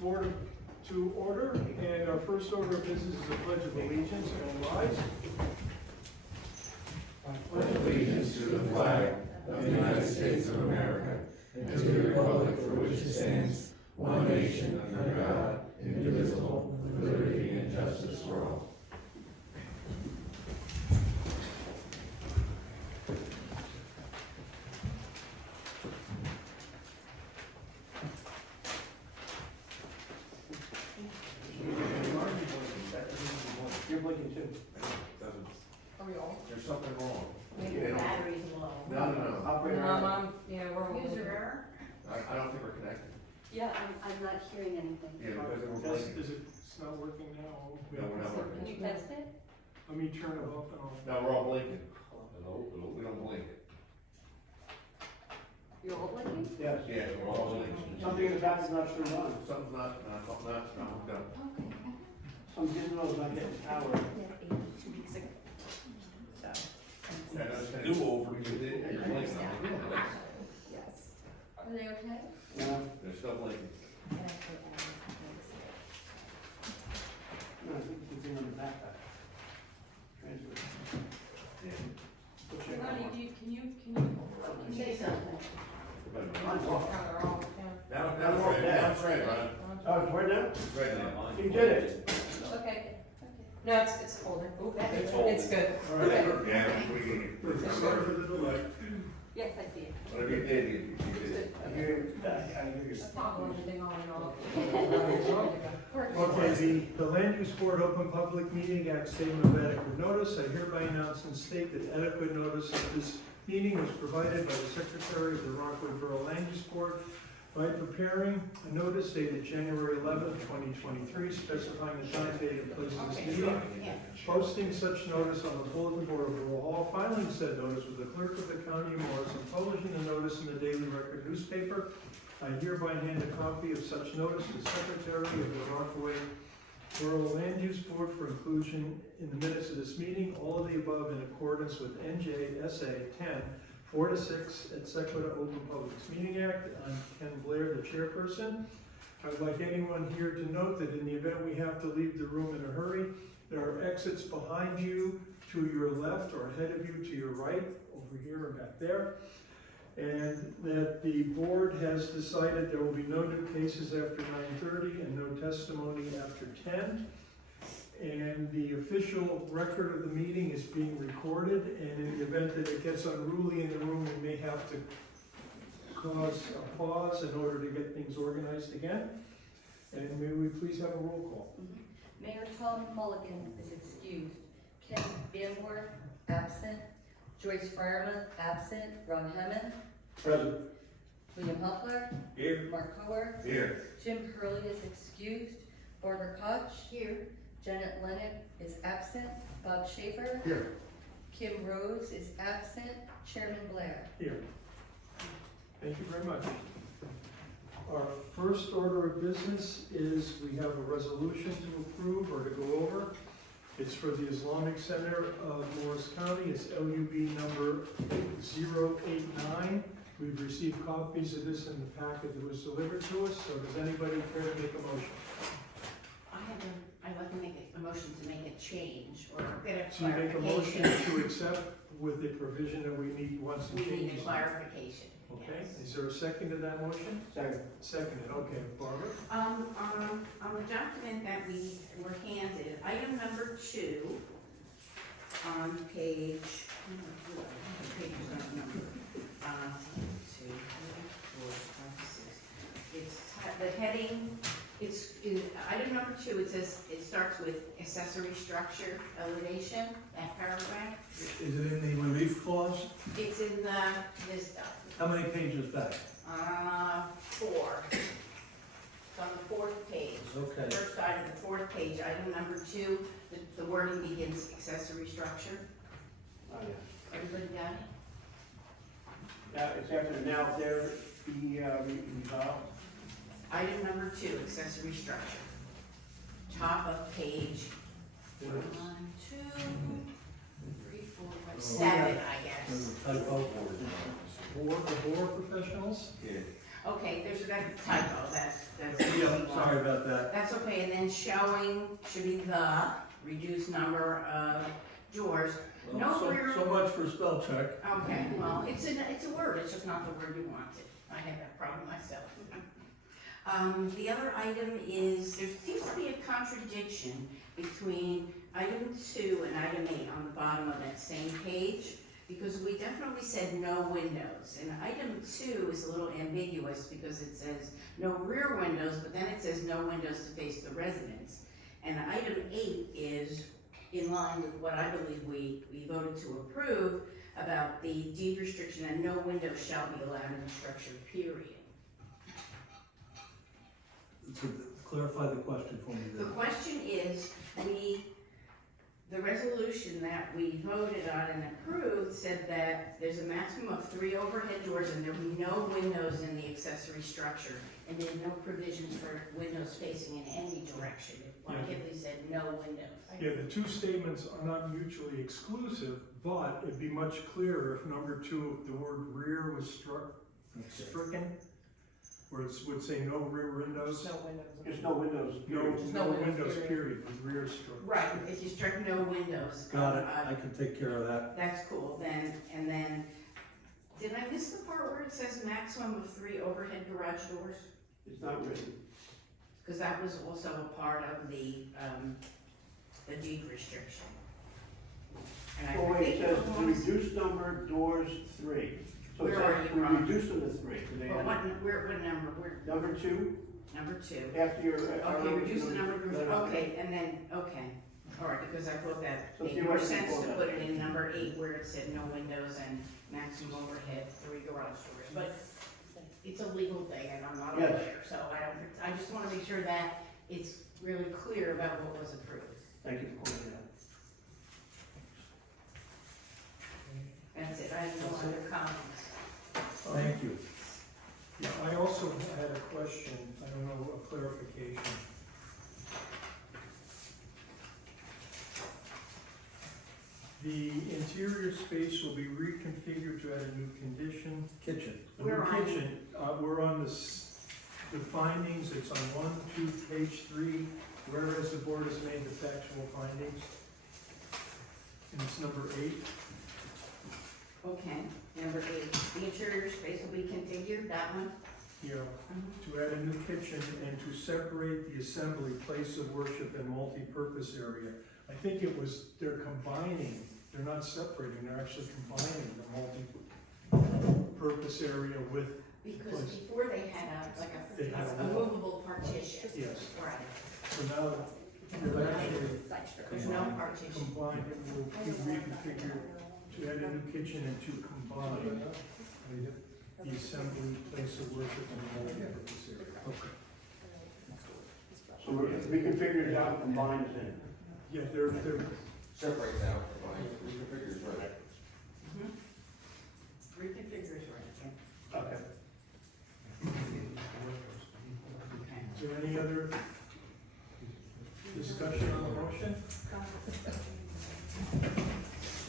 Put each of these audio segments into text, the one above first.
Board to order, and our first order of business is the Pledge of Allegiance, and all rise. I pledge allegiance to the flag of the United States of America and to the republic for which it stands, one nation under God, indivisible, with liberty and justice for all. You're blinking too. Are we all? There's something wrong. Maybe the battery's low. No. Operator. Yeah, we're all. User error? I don't think we're connected. Yeah, I'm not hearing anything. Yeah, because we're Test, blinking. it's not working now. No, we're not working. Can you test it? Let me turn it off and on. No, we're all blinking. Hello? We don't blink. You're all blinking? Yes. Yeah, we're all blinking. Something in the back is not turned on. Something's not hooked up. Okay. Some gizmo is not getting power. Yeah, 2 weeks ago. So. Yeah, that's kind of do over because you're blinking. Yes. Are they okay? Yeah. They're still blinking. No, I think it's in on the backpack. Transfer. Yeah. Honey, can you say something? Now it's red, Ron. Oh, it's right now? It's red now. You did it. Okay. No, it's holding. Oh, It's holding. it's good. All right. Yeah, we Sorry for the delay. Yes, I see it. whatever you did, you did. I hear you. I hear you. Toggle everything on and off. Okay, the Land Use Board Open Public Meeting Act Statement of Adequate Notice. I hereby announce and state that adequate notice of this meeting was provided by the Secretary of the Rockaway Borough Land Use Board by preparing a notice dated January 11th, 2023, specifying the time, date, and place of this meeting, posting such notice on the bulletin board of Borough Hall, filing said notice with the clerk of the county of Morris, and publishing the notice in the Daily Record newspaper. I hereby hand a copy of such notice to the Secretary of the Rockaway Borough Land Use Board for inclusion in the minutes of this meeting, all of the above in accordance with NJSA 10:4-6 et sequitur Open Public Meeting Act. I'm Ken Blair, the chairperson. I would like anyone here to note that in the event we have to leave the room in a hurry, there are exits behind you, to your left, or ahead of you, to your right, over here or back there. And that the board has decided there will be no new cases after 9:30 and no testimony after 10. And the official record of the meeting is being recorded, and in the event that it gets unruly in the room, we may have to cause a pause in order to get things organized again. And may we please have a roll call? Mayor Tom Mulligan is excused. Ken Van Wert, absent. Joyce Fireman, absent. Ron Hammond. Present. William Huffler. Here. Mark Howard. Here. Jim Hurley is excused. Barbara Koch. Here. Janet Lennon is absent. Bob Schaefer. Here. Kim Rose is absent. Chairman Blair. Here. Thank you very much. Our first order of business is we have a resolution to approve or to go over. It's for the Islamic Center of Morris County. It's LUB number 089. We've received copies of this in the packet that was delivered to us. So does anybody care to make a motion? I'd like to make a motion to make a change or a bit of So you make a motion clarification. to accept with the provision that we need once some We need changes. a clarification. Okay, yes. is there a second to that motion? Second. Seconded, okay. Barbara? On the document that we were handed, item number 2, on page, the pages aren't numbered. 2, 3, 4, 5, 6. It's the heading. It's in item number 2. It says it starts with accessory structure elevation. That paragraph. Is it in the relief clause? It's in this document. How many pages back? 4. It's on the 4th page. Okay. First side of the 4th page, item number 2, the wording begins accessory structure. Oh, yeah. Everybody got it? Now, it's after now there be resolved. Item number 2, accessory structure. Top of page 1, 2, 3, 4, 5, 7, I guess. Typo. The board professionals? Yeah. Okay, there's that typo, that's Yeah, easy one. sorry about that. That's okay, and then showing should be the reduced number of doors. No So rear. so much for spell check. Okay, well, it's a word, it's just not the word you wanted. I have that problem myself. The other item is, there seems to be a contradiction between item 2 and item 8 on the bottom of that same page, because we definitely said no windows. And item 2 is a little ambiguous because it says no rear windows, but then it says no windows to face the residence. And item 8 is in line with what I believe we voted to approve about the deed restriction and no windows shall be allowed in the structure, period. To clarify the question for me The then. question is, the resolution that we voted on and approved said that there's a maximum of 3 overhead doors and there'll be no windows in the accessory structure, and then no provisions for windows facing in any direction. It said no windows. Yeah, the two statements are not mutually exclusive, but it'd be much clearer if number 2, if the word rear was stricken, where it would say no rear windows. No windows. There's no windows. No windows, period, with rear struck. Right, if you struck no windows. Got it, I can take care of that. That's cool, and then, did I miss the part where it says maximum of 3 overhead garage doors? It's not written. Because that was also a part of the deed restriction. And I Oh, wait, think it says it the was, reduced number of doors 3. So Where it are says you, we Ron? reduced them to 3. So they well, had- what number, Number 2, number 2. after your. Okay, reduce the number of, No, no. okay, and then, okay, all right, because I thought that So made see more what you sense call to that. put it in number 8 where it said no windows and maximum overhead, 3 garage doors, but it's a legal thing and I'm not a Yes. lawyer, so I just wanna make sure that it's really clear about what was approved. Thank you for pointing that out. That's it, I have no other comments. Thank you. Yeah, I also had a question, I don't know, a clarification. The interior space will be reconfigured to add a new condition. Kitchen. A new Where are you? kitchen, we're on the findings, it's on 1, 2, page 3, whereas the board has made the factual findings. And it's number 8. Okay, number 8, the interior space will be configured, that one? You know, to add a new kitchen and to separate the assembly, place of worship, and multi-purpose area. I think it was, they're combining, they're not separating, they're actually combining the multi-purpose area with, Because Please. before they had They had a a wall. movable partition. yes. Right, So now they're actually there's no partition. combined, it will be reconfigured to add a new kitchen and to combine the assembly, place of worship, and the multi-purpose area. Okay. So we're reconfigured out, combined in. Yeah, they're, Separates out, reconfigures, right? Reconfigures, right, Okay. okay. is there any other discussion on the motion?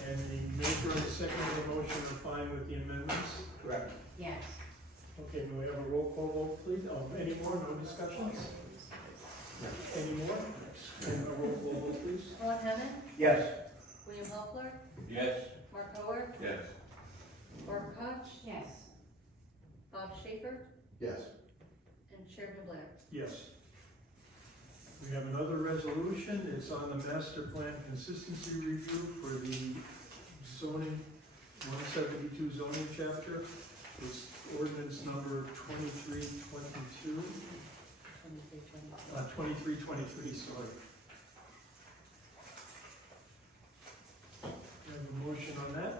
And the maker and the second of the motion are fine with the amendments? Correct. Yes. Okay, do we have a roll call vote, please? Any more, no discussions? Any more? And a roll call vote, please? Ron Hammond, Yes. William Hopler, Yes. Mark Howard, Yes. Barbara Koch, Yes. Bob Schaefer, Yes. and Chairman Blair. Yes. We have another resolution, it's on the master plan consistency review for the zoning, 172 zoning chapter. It's ordinance number 2322, 2323, sorry. We have a motion on that?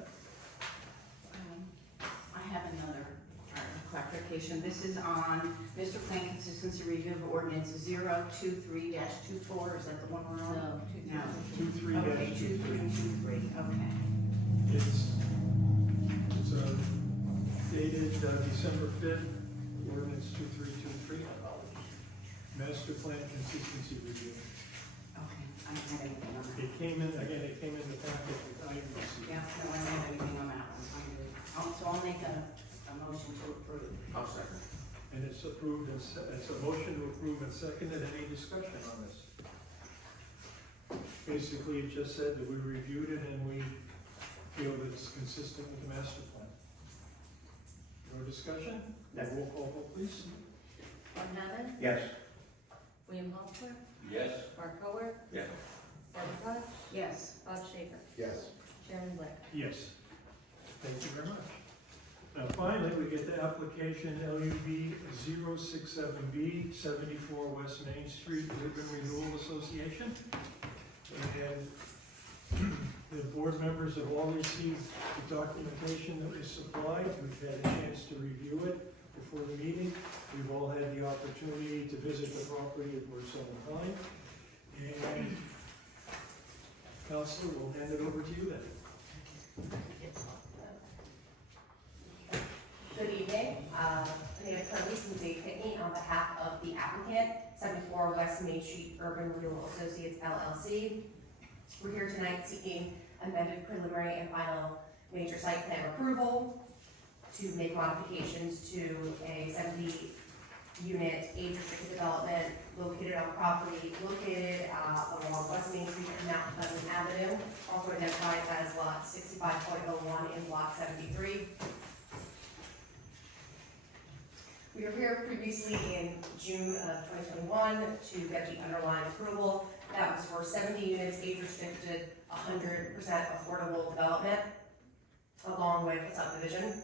I have another clarification. This is on Mr. Plan Consistency Review of Ordinance 023-24. Is that the one we're on? No. 23 Okay, 2323, okay. It's dated December 5th, ordinance 2323. Master plan consistency review. Okay, I don't have anything on that. It came in the packet with items. Yeah, no, I don't have anything on that one. I'm good. So I'll make a motion to approve. I'll second. And it's approved, it's a motion to approve and seconded. Any discussion on this? Basically, it just said that we reviewed it and we feel that it's consistent with the master plan. No discussion? Roll call vote, please. Ron Hammond, Yes. William Hostler, Yes. Mark Howard, Yes. Barbara Bush, Yes. Bob Schaefer, Yes. Chairman Blair. Yes. Thank you very much. Now finally, we get the application LUB 067B, 74 West Main Street, Urban Renewal Association. And the board members have all received the documentation that was supplied. We've had a chance to review it before the meeting. We've all had the opportunity to visit the property if we're so inclined. And Counselor, we'll hand it over to you then. Good evening. Amanda Curley from Dave Pitney on behalf of the applicant, 74 West Main Street Urban Renewal Associates LLC. We're here tonight seeking amended preliminary and final major site plan approval to make modifications to a 70-unit age-restricted development located on property located along West Main Street and Mount Pleasant Avenue, also identified as lot 65.01 in block 73. We were here previously in June of 2021 to get the underlying approval. That was for 70 units, age restricted, 100% affordable development, along with a subdivision.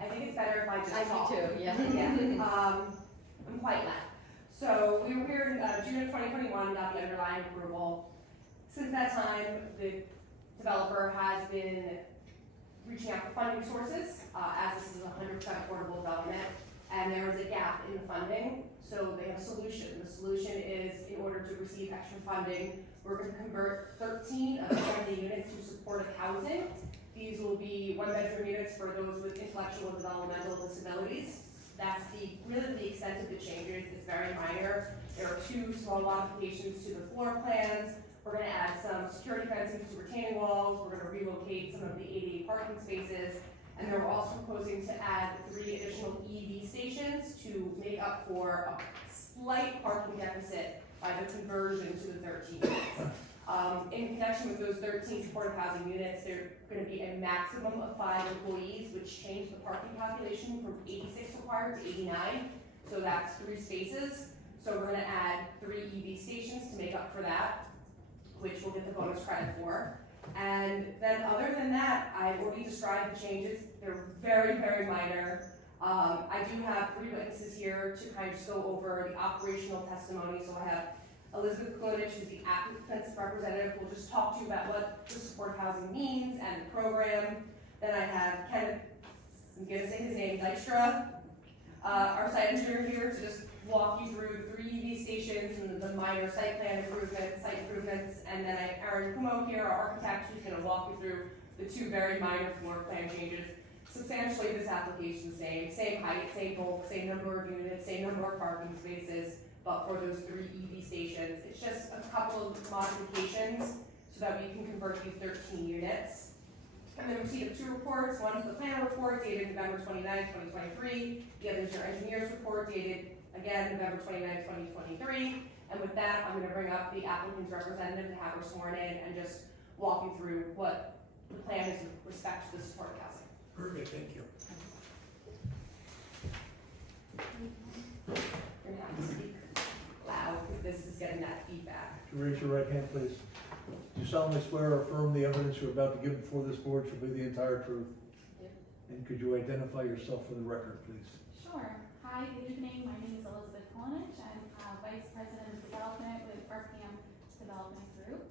I think it's better if I just talk. yeah. Yeah, I'm quite loud. So we were here in June of 2021, got the underlying approval. Since that time, the developer has been reaching out for funding sources, as this is 100% affordable development, and there is a gap in the funding, so they have a solution. The solution is, in order to receive extra funding, we're going to convert 13 of the 70 units to supportive housing. These will be one-bedroom units for those with intellectual and developmental disabilities. That's really the extent of the changes. It's very minor. There are 2 small modifications to the floor plans. We're going to add some security fencing to retaining walls. We're going to relocate some of the ADA parking spaces. And then we're also proposing to add 3 additional EV stations to make up for a slight parking deficit by the conversion to the 13 units. In connection with those 13 supportive housing units, there's going to be a maximum of 5 employees, which changed the parking calculation from 86 required to 89. So that's 3 spaces. So we're going to add 3 EV stations to make up for that, which we'll get the bonus credit for. And then other than that, I've already described the changes. They're very, very minor. I do have 3 witnesses here to kind of just go over the operational testimony. So I have Elizabeth Klonich, who's the applicant's representative, who will just talk to you about what the supportive housing means and the program. Then I have Kenneth, I'm gonna say his name, Dykstra, our site engineer here to just walk you through the 3 EV stations and the minor site plan improvements, site improvements. And then I have Aaron Kumo here, our architect, who's gonna walk you through the 2 very minor floor plan changes. Substantially, this application is the same height, same bulk, same number of units, same number of parking spaces, but for those 3 EV stations. It's just a couple of modifications so that we can convert these 13 units. And then we received 2 reports. One is the planner report dated November 29, 2023. The other is your engineer's report dated, again, November 29, 2023. And with that, I'm gonna bring up the applicant's representative to have her sworn in and just walk you through what the plan is with respect to the supportive housing. Perfect, thank you. You're gonna have to speak loud because this is getting that feedback. Would you raise your right hand, please? Do you solemnly swear or affirm the evidence you're about to give before this board shall be the entire truth? Yep. And could you identify yourself for the record, please? Sure. Hi, good evening. My name is Elizabeth Klonich. I'm Vice President of Development with RPM Development Group.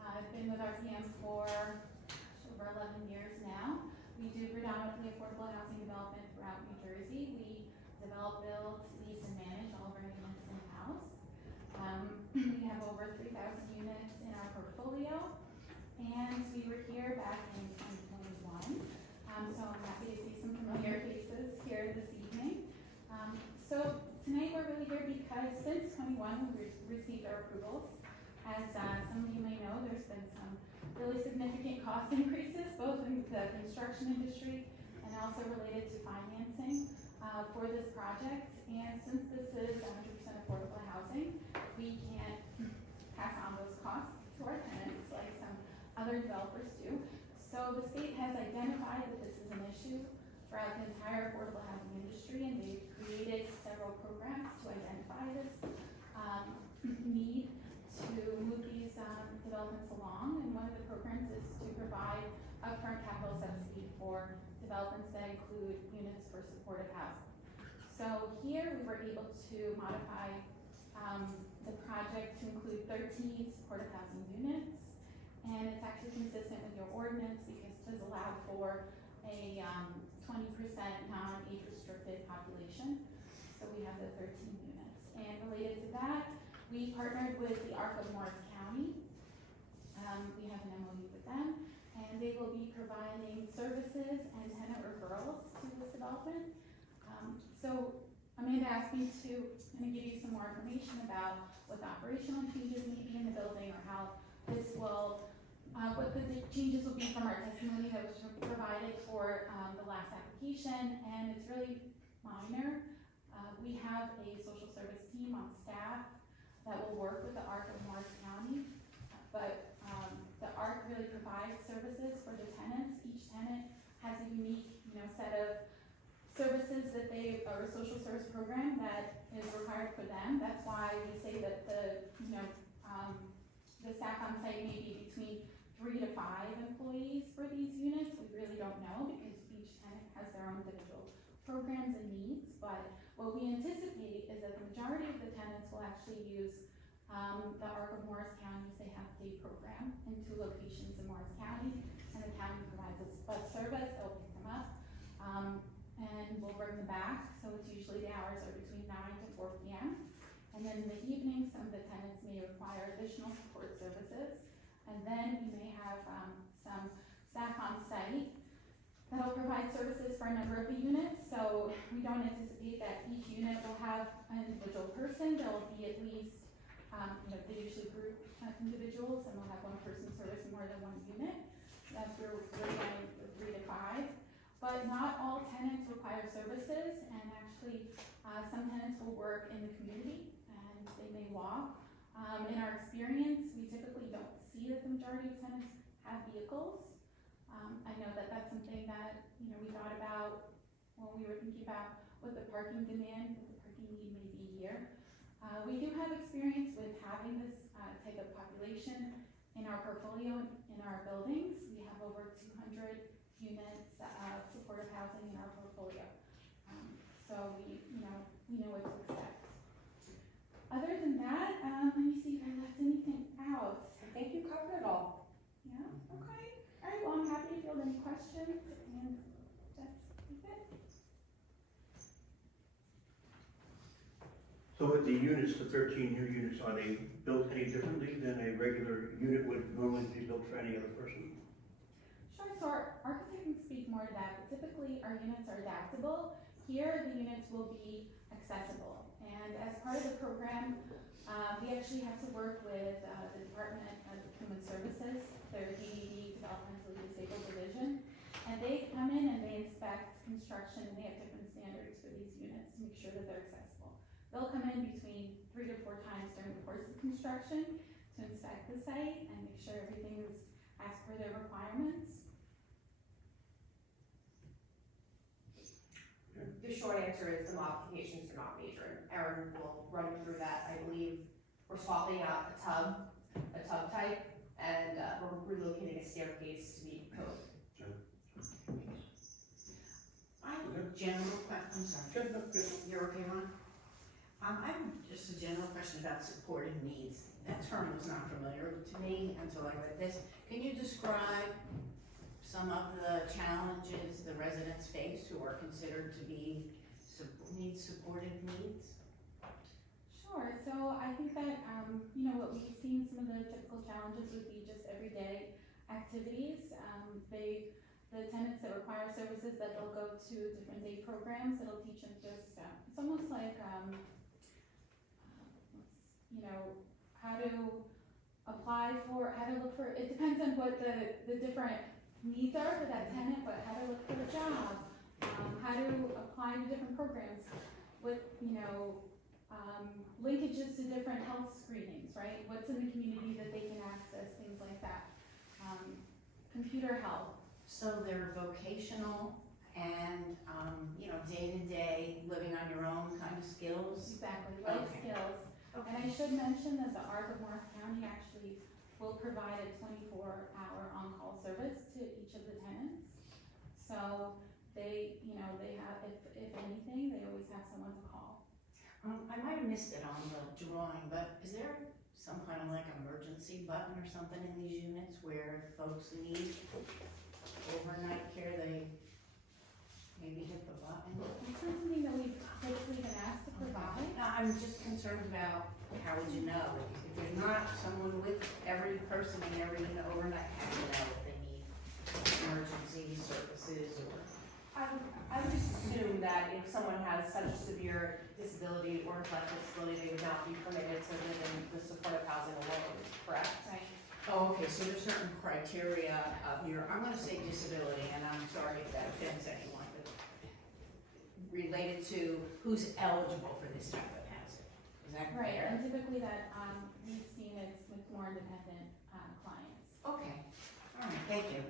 I've been with RPM for over 11 years now. We do predominantly affordable housing development throughout New Jersey. We develop, build, lease, and manage all of our units in-house. We have over 3,000 units in our portfolio, and we were here back in 2021. So I'm happy to see some familiar faces here this evening. So tonight we're really here because since 21 we received our approvals. As some of you may know, there's been some really significant cost increases, both in the construction industry and also related to financing. for this project. And since this is 100% affordable housing, we can't pass on those costs to our tenants like some other developers do. So the state has identified that this is an issue throughout the entire affordable housing industry, and they've created several programs to identify this need to move these developments along. And one of the programs is to provide upfront capital subsidy for developments that include units for supportive housing. So here we were able to modify the project to include 13 supportive housing units, and it's actually consistent with your ordinance because it does allow for a 20% non-age restricted population. So we have the 13 units. And related to that, we partnered with the ARC of Morris County. We have an MOU with them, and they will be providing services and tenant referrals to this development. So Amanda asked me to kind of give you some more information about what the operational changes may be in the building, or how this will, what the changes will be from our testimony that was provided for the last application, and it's really minor. We have a social service team on staff that will work with the ARC of Morris County, but the ARC really provides services for the tenants. Each tenant has a unique, set of services that or a social service program that is required for them. That's why we say that the staff on site may be between 3 to 5 employees for these units. We really don't know because each tenant has their own individual programs and needs, but what we anticipate is that the majority of the tenants will actually use the ARC of Morris County. They have a day program in 2 locations in Morris County, and the county provides us bus service that will pick them up, and we'll bring them back. So it's usually the hours are between 9 to 4 p.m. And then in the evening, some of the tenants may require additional support services, and then we may have some staff on site that'll provide services for a number of the units. So we don't anticipate that each unit will have an individual person. There will be at least, they usually group individuals, and we'll have one person service more than one unit. That's where we're going with 3 to 5. But not all tenants require services, and actually some tenants will work in the community and they may walk. In our experience, we typically don't see that the majority of tenants have vehicles. I know that that's something that we thought about when we were thinking about what the parking demand, what the parking need may be here. We do have experience with having this type of population in our portfolio, in our buildings. We have over 200 units of supportive housing in our portfolio. So we know what to expect. Other than that, let me see if I left anything out. I think you covered it all. Yeah, okay. All right, well, I'm happy to field any questions, and that's it. So with the units, the 13 new units, are they built any differently than a regular unit would normally be built for any other person? Sure, so our architect can speak more to that, but typically our units are adaptable. Here, the units will be accessible. And as part of the program, we actually have to work with the Department of Human Services, their DDD, Developmentally Disabled Division, and they come in and they inspect construction, and they have different standards for these units to make sure that they're accessible. They'll come in between 3 to 4 times during the course of construction to inspect the site and make sure everything is as per their requirements. The short answer is the modifications are not major. Erin will run through that. I believe we're swapping out a tub type, and we're relocating a staircase to meet code. I have a general question, I'm sorry. You're okay, Ron? I have just a general question about supportive needs. That term was not familiar to me until I read this. Can you describe some of the challenges the residents face who are considered to be need supportive needs? Sure, so I think that, what we've seen, some of the typical challenges would be just everyday activities. The tenants that require services, that they'll go to different day programs that'll teach them just, it's almost like, how to apply for, how to look for, it depends on what the different needs are for that tenant, but how to look for a job, how to apply to different programs, with, linkages to different health screenings, right? What's in the community that they can access, things like that. Computer health. So they're vocational and, day-to-day, living on your own kind of skills? Exactly, life Okay. skills. And I should mention that the ARC of Morris County actually will provide a 24-hour on-call service to each of the tenants. So they have, if anything, they always have someone to call. I might have missed it on the drawing, but is there some kind of like emergency button or something in these units where folks need overnight care, they maybe hit the button? It's not something that we've hopefully been asked to provide. No, I'm just concerned about how would you know? If there's not someone with every person in every unit overnight, how do you know if they need emergency services or? I would just assume that if someone has such a severe disability or intellectual disability, they would not be permitted to live in the supportive housing alone, correct? Right. Oh, okay, so there's certain criteria of your, I'm gonna say disability, and I'm sorry if that offends anyone, but related to who's eligible for this type of housing. Is that Right, fair? and typically that, we've seen it's with more independent, clients. Okay, all right, thank you.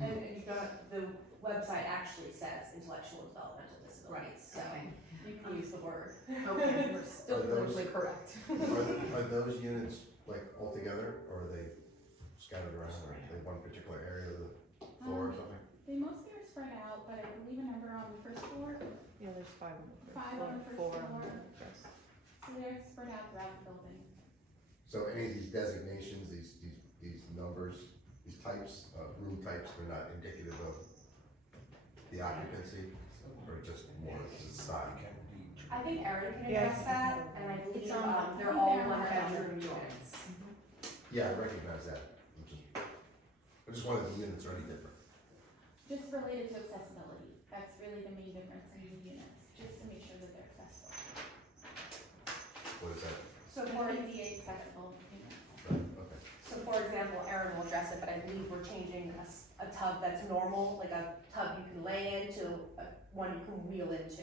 And the website actually says intellectual and developmental disabilities, so Okay. you can use the word. Okay. We're still Are those- politically correct. Are those units like all together, or are they scattered around, or are they one particular area of the floor or something? They mostly are spread out, but I believe a number on the first floor, Yeah, there's 5 on the first 5 on the first floor, 4 floor. on the first. So they're spread out throughout the building. So any of these designations, these numbers, these types, room types, they're not indicative of the occupancy, or just more style? I think Erin can Yeah. address that, and I believe It's on- they're all they're one on bedroom the units. Yeah, I recognize that. I just wondered if the units are any different. Just related to accessibility. That's really the main difference in the units, just to make sure that they're accessible. What is that? So They're for, ADA accessible units. Okay. so for example, Erin will address it, but I believe we're changing a tub that's normal, like a tub you can lay into, one you can wheel into.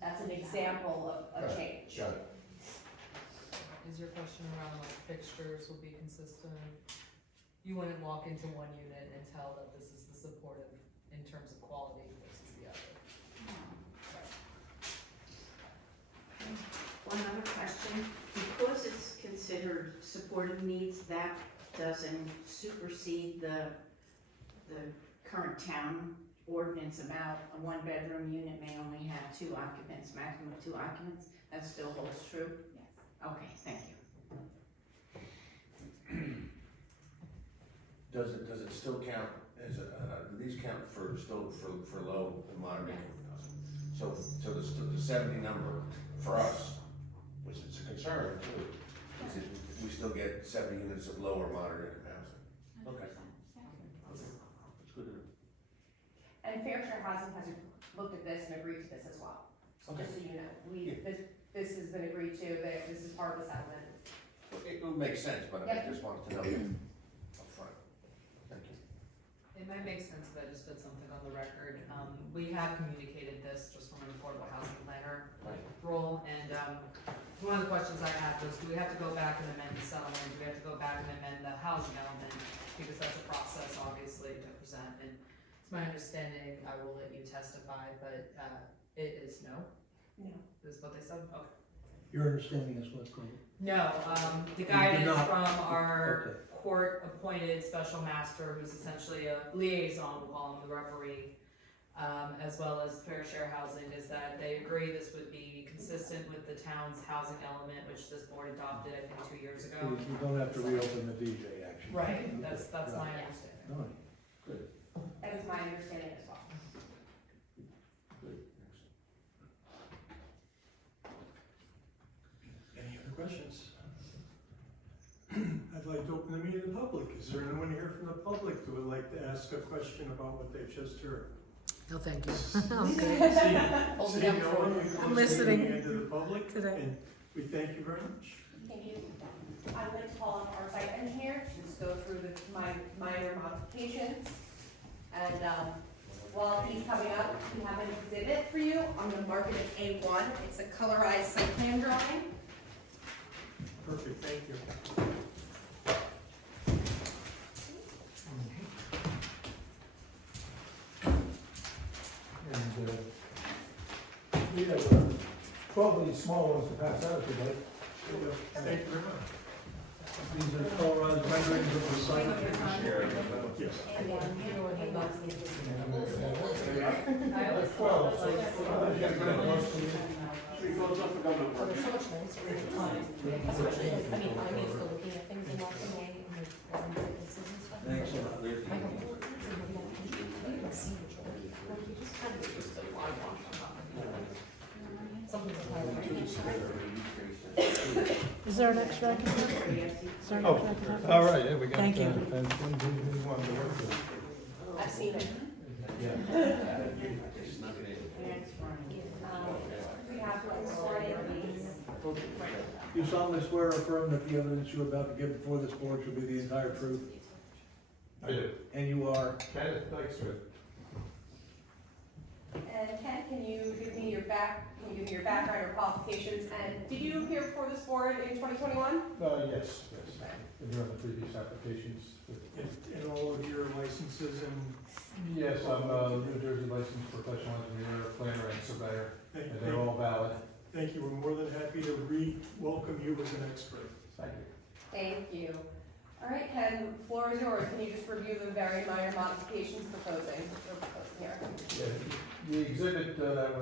That's an example of a change. Got it. Is your question around like fixtures will be consistent? You wouldn't walk into one unit and tell that this is the supportive in terms of quality versus the other. One other question, because it's considered supportive needs, that doesn't supersede the current town ordinance about a one-bedroom unit may only have 2 occupants, maximum of 2 occupants, that still holds true? Yes. Okay, thank you. Does it still count as do these count for low and moderate income? So the 70 number for us, which is a concern too, is that we still get 70 units of low or moderate income housing. 100%. Okay. Yeah. That's good to know. And Fair Share Housing has looked at this and agreed to this as well. So just so you know, this has been agreed to, that this is part of the settlement. It would make sense, but I Yep. just wanted to know up front. Thank you. It might make sense if I just put something on the record. We have communicated this just from an affordable housing planner role, and one of the questions I had was, do we have to go back and amend the settlement? Do we have to go back and amend the housing element? Because that's a process, obviously, to present, and it's my understanding, I will let you testify, but it is no. No. Is what they said? Okay. Your understanding is what's going on? No, the did guidance not- from our Okay. court-appointed special master, who's essentially a liaison, we'll call him the referee, as well as Fair Share Housing, is that they agree this would be consistent with the town's housing element, which this board adopted, I think, 2 years So ago. you don't have to reopen the DJ action. Right, that's my Right. understanding. All right. Good, That is my understanding as well. good. Any other questions? I'd like to open the meeting to the public. Is there anyone here from the public who would like to ask a question about what they've just heard? No, thank you. Seeing no one, we I'm close the listening meeting to the public, today. and we thank you very much. Thank you. I'd like to call on our site engineer to just go through the minor modifications. And while he's coming up, we have an exhibit for you. I'm gonna mark it as A1. It's a colorized site plan drawing. Perfect, thank you. And, we have 12 of these small ones to pass out if you'd like. Thank you very much. These are colorized renderings of the site. Yes. Three votes up for government work. So much nicer at the time. Especially, I mean, I'm used to looking at things and walking away and sentences and stuff. Thanks a lot. I don't know. You can see which one. Like, you just kind of used to line wash on top of it. Something's Is there an extra I can have? Is there an extra I can have? All right, yeah, we got. Thank you. I've seen it. Yeah. We have one story of these. You solemnly swear or affirm that the evidence you are about to give before this board shall be the entire truth? I do. And you are? Kenneth Dykstra. And Ken, can you give me your background or qualifications? And did you appear before this board in 2021? Yes. Been here on the previous applications. And all of your licenses and Yes, I'm a New Jersey licensed professional engineer, planner, and surveyor, and they're all valid. thank you. We're more than happy to welcome you as an expert. Thank you. Thank you. All right, Ken, the floor is yours. Can you just review the very minor modifications proposing here? Yeah, the exhibit that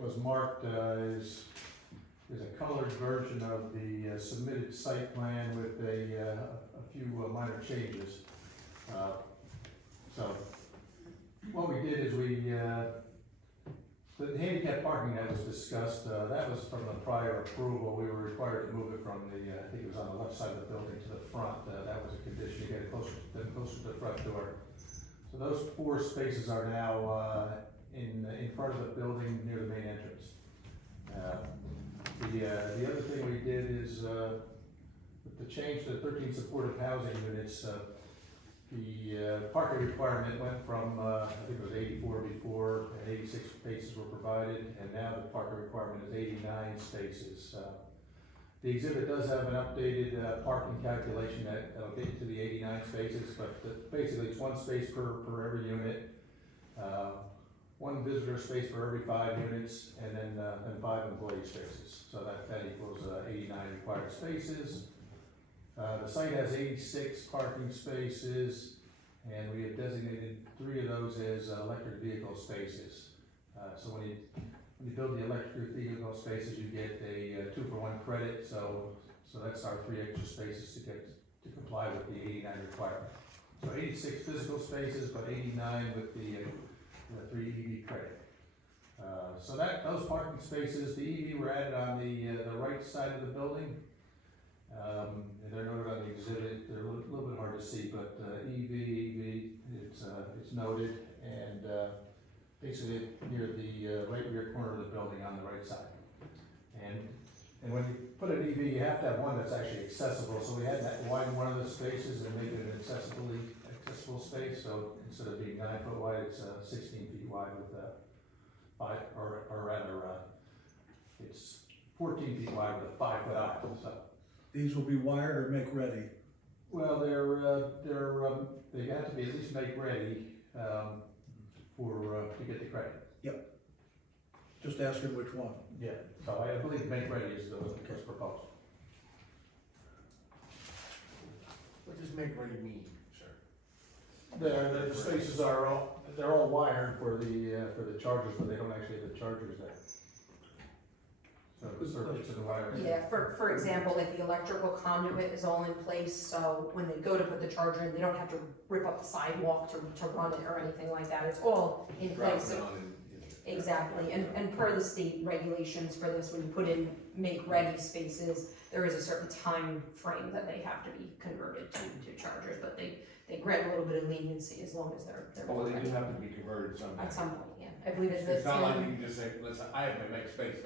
was marked is a colored version of the submitted site plan with a few minor changes. So what we did is the handicap parking that was discussed, that was from the prior approval. We were required to move it from I think it was on the left side of the building to the front. That was a condition to get it closer to the front door. So those 4 spaces are now in front of the building near the main entrance. The other thing we did is with the change to 13 supportive housing units, the parking requirement went from, I think it was 84 before, and 86 spaces were provided, and now the parking requirement is 89 spaces. The exhibit does have an updated parking calculation that'll get you to the 89 spaces, but basically it's 1 space per every unit, 1 visitor space for every 5 units, and then 5 employee spaces. So that equals 89 required spaces. The site has 86 parking spaces, and we have designated 3 of those as electric vehicle spaces. So when you build the electric vehicle spaces, you get a 2-for-1 credit. So that's our 3 extra spaces to comply with the 89 requirement. So 86 physical spaces, but 89 with the 3 EV credit. So those parking spaces, the EV were added on the right side of the building. And they're noted on the exhibit. They're a little bit hard to see, but EV, it's noted, and basically near the right rear corner of the building on the right side. And when you put an EV, you have to have one that's actually accessible. So we had to widen one of the spaces and make it an accessible space. So instead of being 9 foot wide, it's 16 feet wide with 5, or rather, it's 14 feet wide with a 5 foot aisle. So. These will be wired or make ready? Well, they have to be at least make ready to get the credit. Yep. Just asking which one. Yeah. So I believe make ready is what's proposed. What does make ready mean, sir? The spaces they're all wired for the chargers, but they don't actually have the chargers there. So the circuits and the wiring. Yeah, for example, like the electrical conduit is all in place, so when they go to put the charger in, they don't have to rip up the sidewalk to run it or anything like that. It's all in place. So exactly, and per the state regulations for this, when you put in make-ready spaces, there is a certain time frame that they have to be converted to chargers, but they grant a little bit of leniency as long as they're Oh, they ready. do have to be converted sometime. At some point, yeah. I believe it's It's not like you can just say, listen, I have my spaces,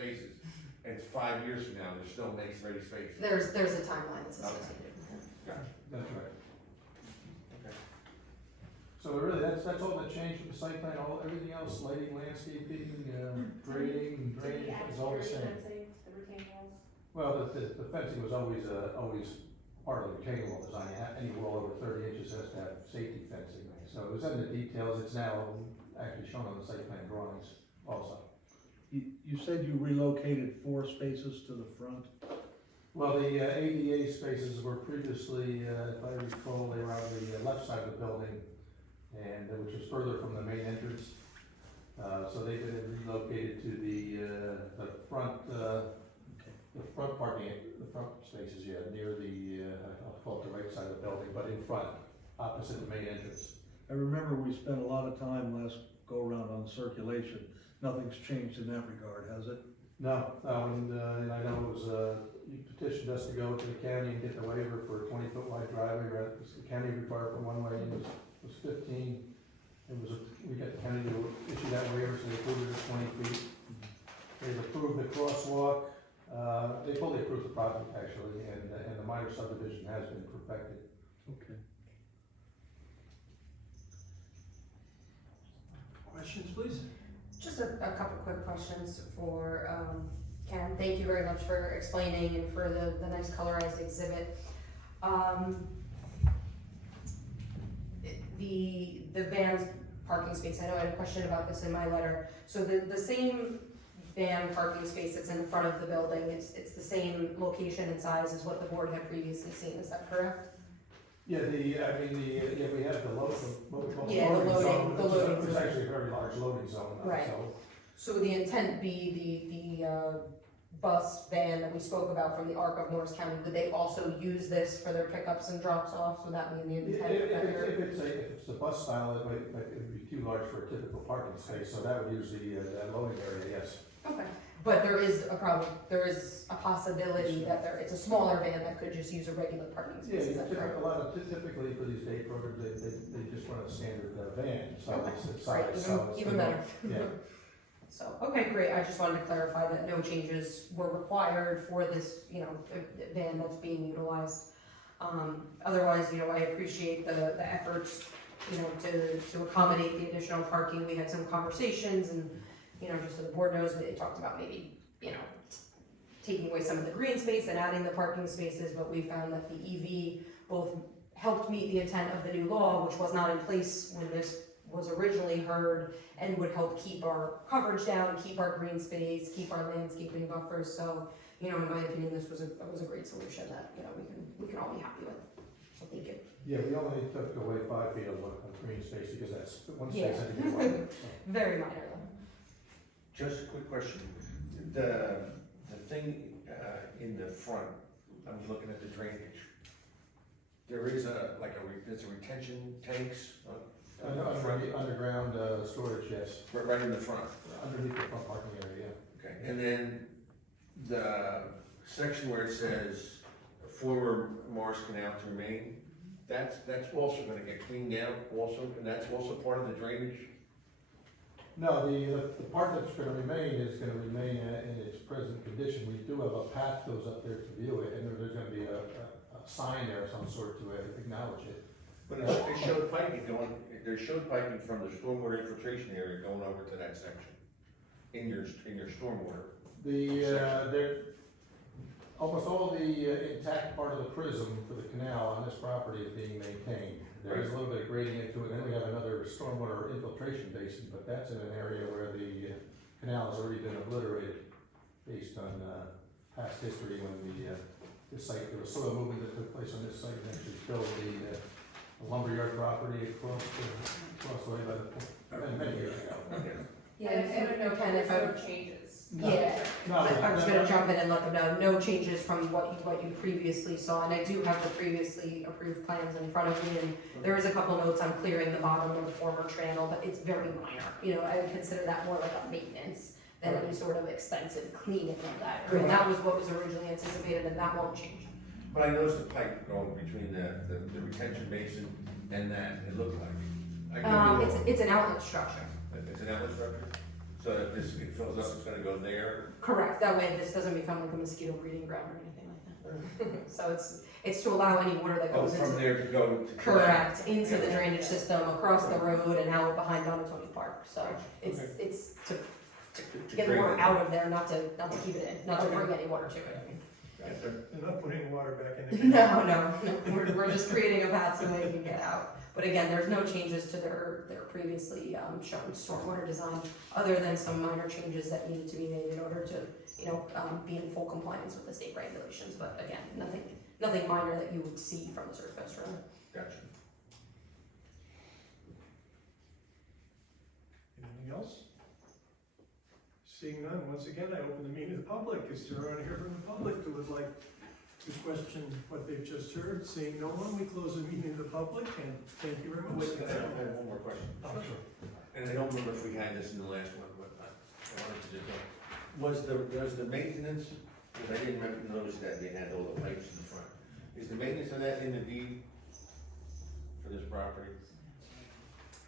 and it's 5 years from now, there's still makes ready spaces. there's a timeline that's associated with it. That's right. Okay. So So really, that's all that changed from the site plan, everything else, lighting, landscaping, grading, drainage, is all the same. The retaining walls. Well, the fencing was always part of the retaining wall design. Any wall over 30 inches has to have safety fencing. So it was in the details, it's now actually shown on the site plan drawings also. You said you relocated 4 spaces to the front? Well, the ADA spaces were previously, if I recall, they were on the left side of the building, and which was further from the main entrance. So they've been relocated to the front parking, the front spaces, near the, I'll call it the right side of the building, but in front, opposite the main entrance. I remember we spent a lot of time last go-around on circulation. Nothing's changed in that regard, has it? No, and I know it was, you petitioned us to go to the county and get the waiver for a 20-foot wide driveway, right? The county required for one way, it was 15. We got the county to issue that waiver, so they approved it at 20 feet. They've approved the crosswalk, they fully approved the project actually, and the minor subdivision has been perfected. Okay. Questions, please? Just a couple quick questions for Ken. Thank you very much for explaining and for the nice colorized exhibit. The van parking space, I know I had a question about this in my letter. So the same van parking space that's in the front of the building, it's the same location and size as what the board had previously seen, is that correct? Yeah, we have the loading Yeah, the loading zone. It's zone. actually a very large loading zone. Right. So would the intent be the bus van that we spoke about from the ARC of Morris County, would they also use this for their pickups and drops offs? Would that be the intent? If it's a bus style, it would be too large for a typical parking space, so that would use that loading area, yes. Okay, but there is a possibility that it's a smaller van that could just use a regular parking Yeah, space, is that correct? typically for these day programs, they just run a standard van, so Okay, it's great, size. even better. Yeah. So, okay, great, I just wanted to clarify that no changes were required for this, van that's being utilized. Otherwise, I appreciate the efforts, to accommodate the additional parking. We had some conversations and, just so the board knows, we talked about maybe, taking away some of the green space and adding the parking spaces, but we found that the EV both helped meet the intent of the new law, which was not in place when this was originally heard, and would help keep our coverage down, keep our green space, keep our landscaping buffers. So, in my opinion, this was a great solution that, we can all be happy with. So thank you. Yeah, we only took away 5 feet of green space because that's one space Yeah. had to be wider. Very minor though. Just a quick question. The thing in the front, I'm looking at the drainage. There is there's a retention tanks on the front? Underground storage, yes. Right in the front. Underneath the front parking area, Okay, and then the section where it says former Morris Canal to remain, that's also gonna get cleaned out also, and that's also part of the drainage? No, the part that's gonna remain is gonna remain in its present condition. We do have a path goes up there to view it, and there's gonna be a sign there of some sort to acknowledge it. But they showed piping from the stormwater infiltration area going over to that section, in your stormwater. Almost all the intact part of the prism for the canal on this property is being maintained. There is a little bit of grading into it, and then we have another stormwater infiltration basin, but that's in an area where the canal has already been obliterated based on past history when there was soil movement that took place on this site and actually filled the lumberyard property across the way by the many years ago. Yeah, and Ken, if I would changes. No. Yeah, No, I was gonna jump in and let them know, no changes from what you previously saw, and I do have the previously approved plans in front of me, and there is a couple notes on clearing the bottom of the former channel, but it's very minor. I would consider that more like a maintenance than any sort of extensive cleaning of that area, and that was what was originally anticipated, and that won't change. But I noticed the pipe going between the retention basin and that, it looked like. It's an outlet structure. It's an outlet structure? So if this fills up, it's gonna go there? Correct, that way this doesn't become like a mosquito breeding ground or anything like that. So it's to allow any water that Oh, goes from into, there to go to. correct, into the drainage system, across the road and out behind Donatoni Park. So Gotcha. it's, Okay. it's to To get the drain water it. out of there, not to keep it in, not to Okay. bring any water to it. Gotcha. They're not putting water back in the. No, we're just creating a path so they can get out. But again, there's no changes to their previously shown stormwater design, other than some minor changes that needed to be made in order to, be in full compliance with the state regulations. But again, nothing minor that you would see from the surface, really. Gotcha. Anything else? Seeing none, once again, I open the meeting to the public. Is there anyone here from the public who would like to question what they've just heard? Seeing no one, we close the meeting to the public, and thank you very much. Wait, I have one more question. And I don't remember if we had this in the last one, but I wanted to just know. Was the maintenance, because I didn't notice that they had all the pipes in the front. Is the maintenance of that in the deed for this property?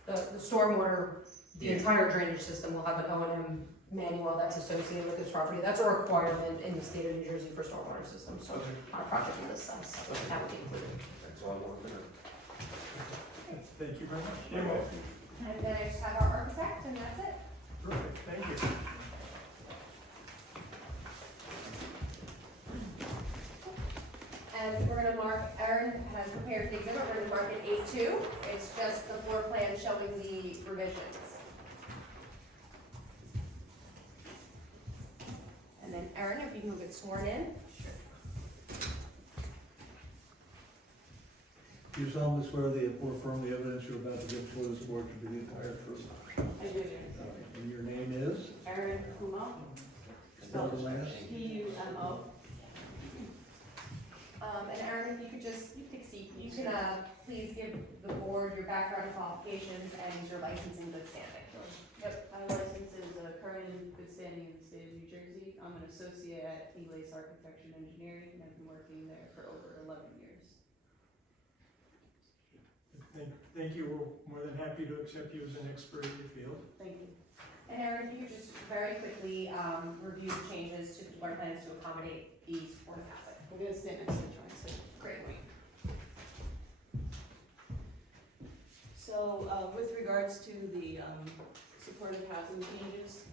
The stormwater, the Yeah. entire drainage system will have an O&M manual that's associated with this property. That's a requirement in the state of New Jersey for stormwater systems, so Okay. on a project of this size, so that would be included. That's all I wanted to know. Thank you very much. You're welcome. And then I just have our architect, and that's it. Perfect, thank you. And we're gonna mark, Erin has prepared the exhibit, we're gonna mark it A2. It's just the floor plan showing the revisions. And then Erin, if you can get sworn in. Do you solemnly swear or affirm the evidence you're about to give before this board to be the entire truth? I do. And your name is? Erin Kumo, Spell the last. P-U-M-O. And Erin, if you could just, you take a seat, you can, please give the board your background qualifications and your license in good standing. Yep, my license is current and good standing in the state of New Jersey. I'm an associate at Lace Architecture and Engineering, and I've been working there for over 11 years. Thank you, we're more than happy to accept you as an expert in your field. Thank you. And Erin, if you could just very quickly, review the changes to the floor plans to accommodate the supportive housing. We're gonna stand next to each other, so. Great. So, with regards to the supportive housing changes,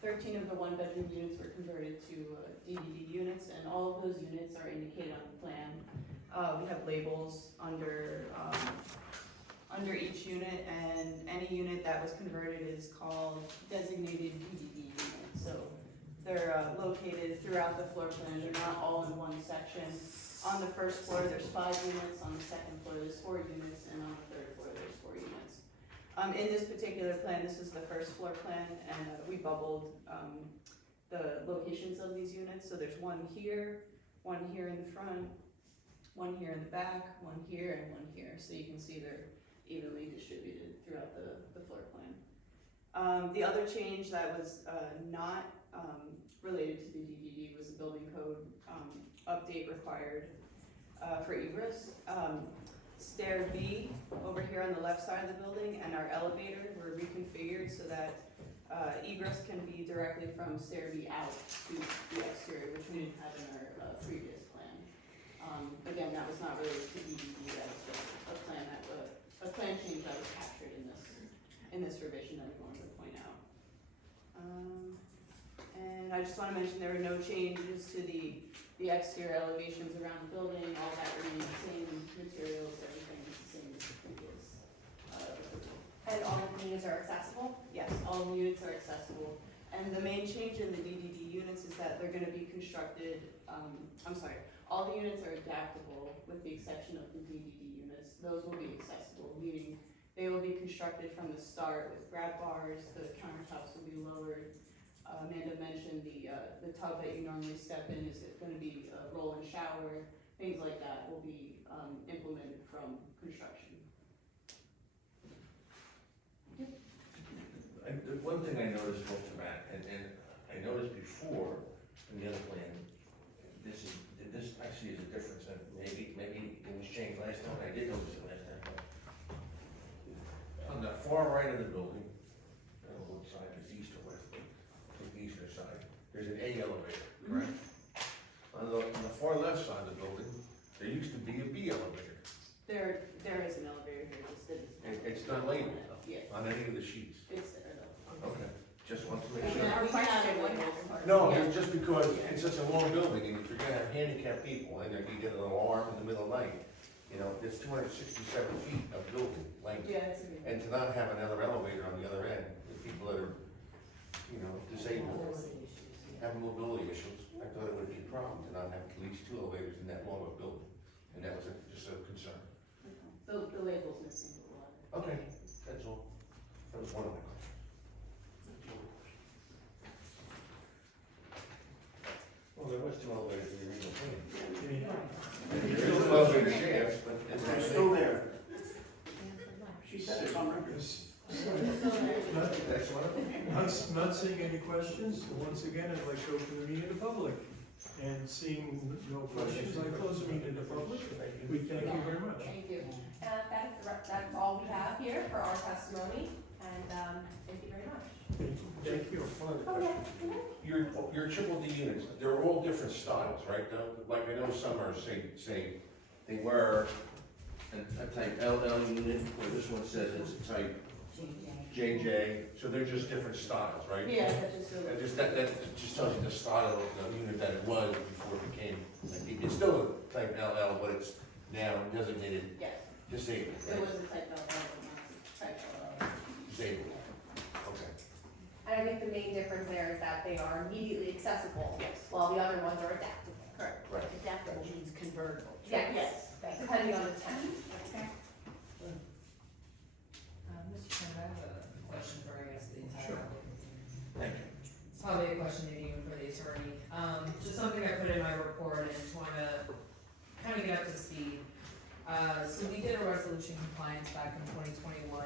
13 of the one-bedroom units were converted to DDD units, and all of those units are indicated on the plan. We have labels under each unit, and any unit that was converted is called designated DDD unit. So they're located throughout the floor plan. They're not all in one section. On the first floor, there's 5 units. On the second floor, there's 4 units, and on the third floor, there's 4 units. In this particular plan, this is the first floor plan, and we bubbled the locations of these units. So there's one here in the front, one here in the back, one here, and one here. So you can see they're evenly distributed throughout the floor plan. The other change that was not related to the DDD was the building code update required for egress. Stair B over here on the left side of the building and our elevator were reconfigured so that egress can be directly from stair B out to the exterior, which we didn't have in our previous plan. Again, that was not related to DDD, that was just a plan change that was captured in this revision that we wanted to point out. And I just want to mention there were no changes to the exterior elevations around the building. All that remains the same materials, everything is the same as the previous approval. And all of the units are accessible? Yes, all the units are accessible. And the main change in the DDD units is that they're going to be constructed, all the units are adaptable with the exception of the DDD units. Those will be accessible, meaning they will be constructed from the start with grab bars, the countertops will be lowered. Amanda mentioned the tub that you normally step in is going to be a roll and shower, things like that will be implemented from construction. The one thing I noticed off the bat, and I noticed before in the other plan, this actually is a difference, and maybe it was changed last time, I did notice it last time. On the far right of the building, I don't know what side, it's east because it's such a long building, and if you're gonna have handicapped people, and you get an alarm in the middle of the night, you know, there's 267 feet of building length. Yeah, it's a good. And to not have another elevator on the other end, the people that are, you know, disabled, have mobility issues, I thought it would be a problem to not have at least 2 elevators in that long of a building. And that was just a concern. The label's missing a lot. Okay, that's all. That was one of my questions. Well, there was 2 elevators in the original plan. There is 2 elevator shafts, but They're still there. She said it's on record. that's one of them. Not seeing any questions, once again, I'd like to open the meeting to public. And seeing no questions, I close the meeting to public. We thank you very much. Thank you. That's all we have here for our testimony, and, thank you very much. Thank you. One other question. Your triple D units, they're all different styles, right, though? Like, I know some are, say, they were a type LL unit, where this one says it's a type JJ, so they're just different styles, right? Yeah, that's just a. That just tells you the style of the unit that it was before it became, like, it's still a type LL, but it's now designated Yes, disabled, it right? was a type of, type of. Disabled, okay. And I think the main difference there is that they are immediately accessible, Yes. while the other ones are adaptable. Correct. Right. Adaptable means convertible. Yes, depending on the tenant. Mr. Chairman, I have a question for, I guess, the entire. Sure. Thank you. It's probably a question maybe even for the attorney. Just something I put in my report and just wanna kind of get up to speed. So we did a resolution compliance back in 2021.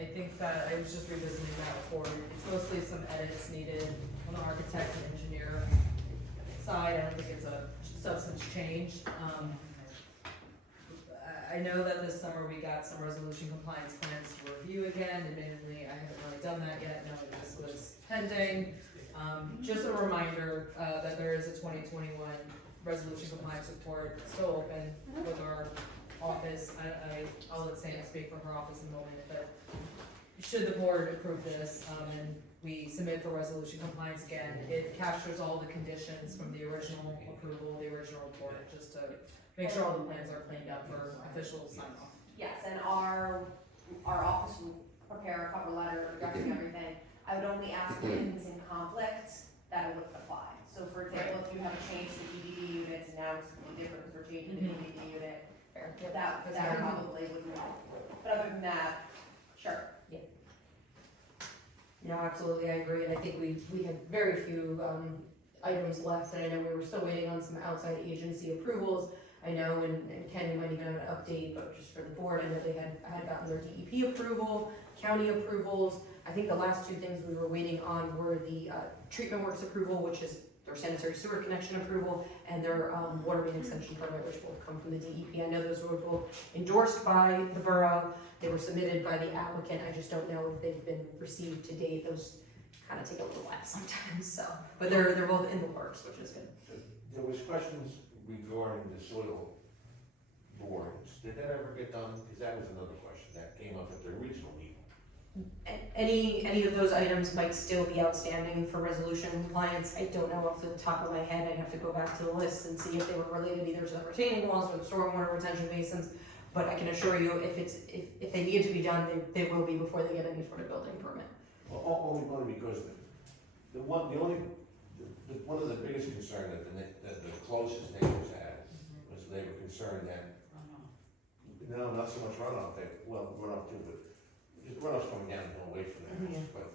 I think that I was just revisiting that report. It's mostly some edits needed on the architect and engineer side. I don't think it's a substance change. I know that this summer we got some resolution compliance plans to review again. Admittedly, I haven't really done that yet, knowing this was pending. Just a reminder, that there is a 2021 resolution compliance report still open with our office. I'll let Sam speak for her office in a moment, but should the board approve this, and we submit for resolution compliance again, it captures all the conditions from the original approval, the original report, just to make sure all the plans are cleaned up for official sign off. Yes, and our office will prepare a cover letter addressing everything. I would only ask if it's in conflict, that it would apply. So for example, if you have a change to EDD units, and now it's completely different because we're changing the EDD unit, that probably would not. But other than that, sure. No, absolutely, I agree, and I think we had very few, items left, and I know we were still waiting on some outside agency approvals. I know, and Ken, you might need an update, but just for the board, I know they had gotten their DEP approval, county approvals. I think the last 2 things we were waiting on were the, treatment works approval, which is their sanitary sewer connection approval, and their, water main extension permit, which will come from the DEP. I know those were both endorsed by the borough, they were submitted by the applicant, I just don't know if they've been received to date. Those kind of take a little while sometimes, so, but they're both in the works, which is good. There was questions regarding the soil borings. Did that ever get done? Because that was another question that came up at the original meeting. Any of those items might still be outstanding for resolution compliance. I don't know off the top of my head, I'd have to go back to the list and see if they were related either to the retaining walls or the stormwater retention basins. But I can assure you, if they need to be done, they will be before they get any sort of building permit. Well, only because one of the biggest concern that the closest neighbors had was they were concerned that, no, not so much runoff, runoff too, but just runoff's coming downhill away from their house, but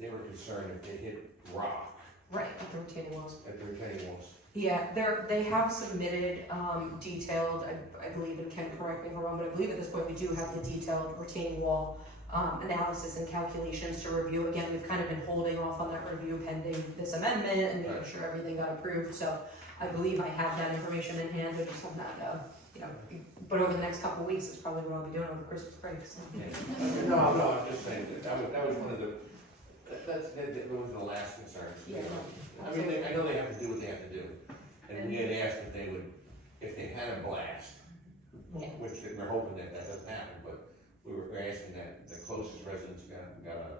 they were concerned if they hit rock Right, at the retaining walls. at the retaining walls. Yeah, they have submitted, detailed, I believe, and Ken correct me if I'm wrong, but I believe at this point we do have the detailed retaining wall analysis and calculations to review. Again, we've kind of been holding off on that review pending this amendment and making sure everything got approved, so I believe I have that information in hand, I just have not, but over the next couple of weeks is probably what I'll be doing over Christmas break, so. No, I'm just saying, that was one of the, that was the last concern. Yeah, I mean, I know they have to do what they have to do, and we had asked if they would, if they had a blast, which we're hoping that doesn't happen, but we were asking that the closest residents got a,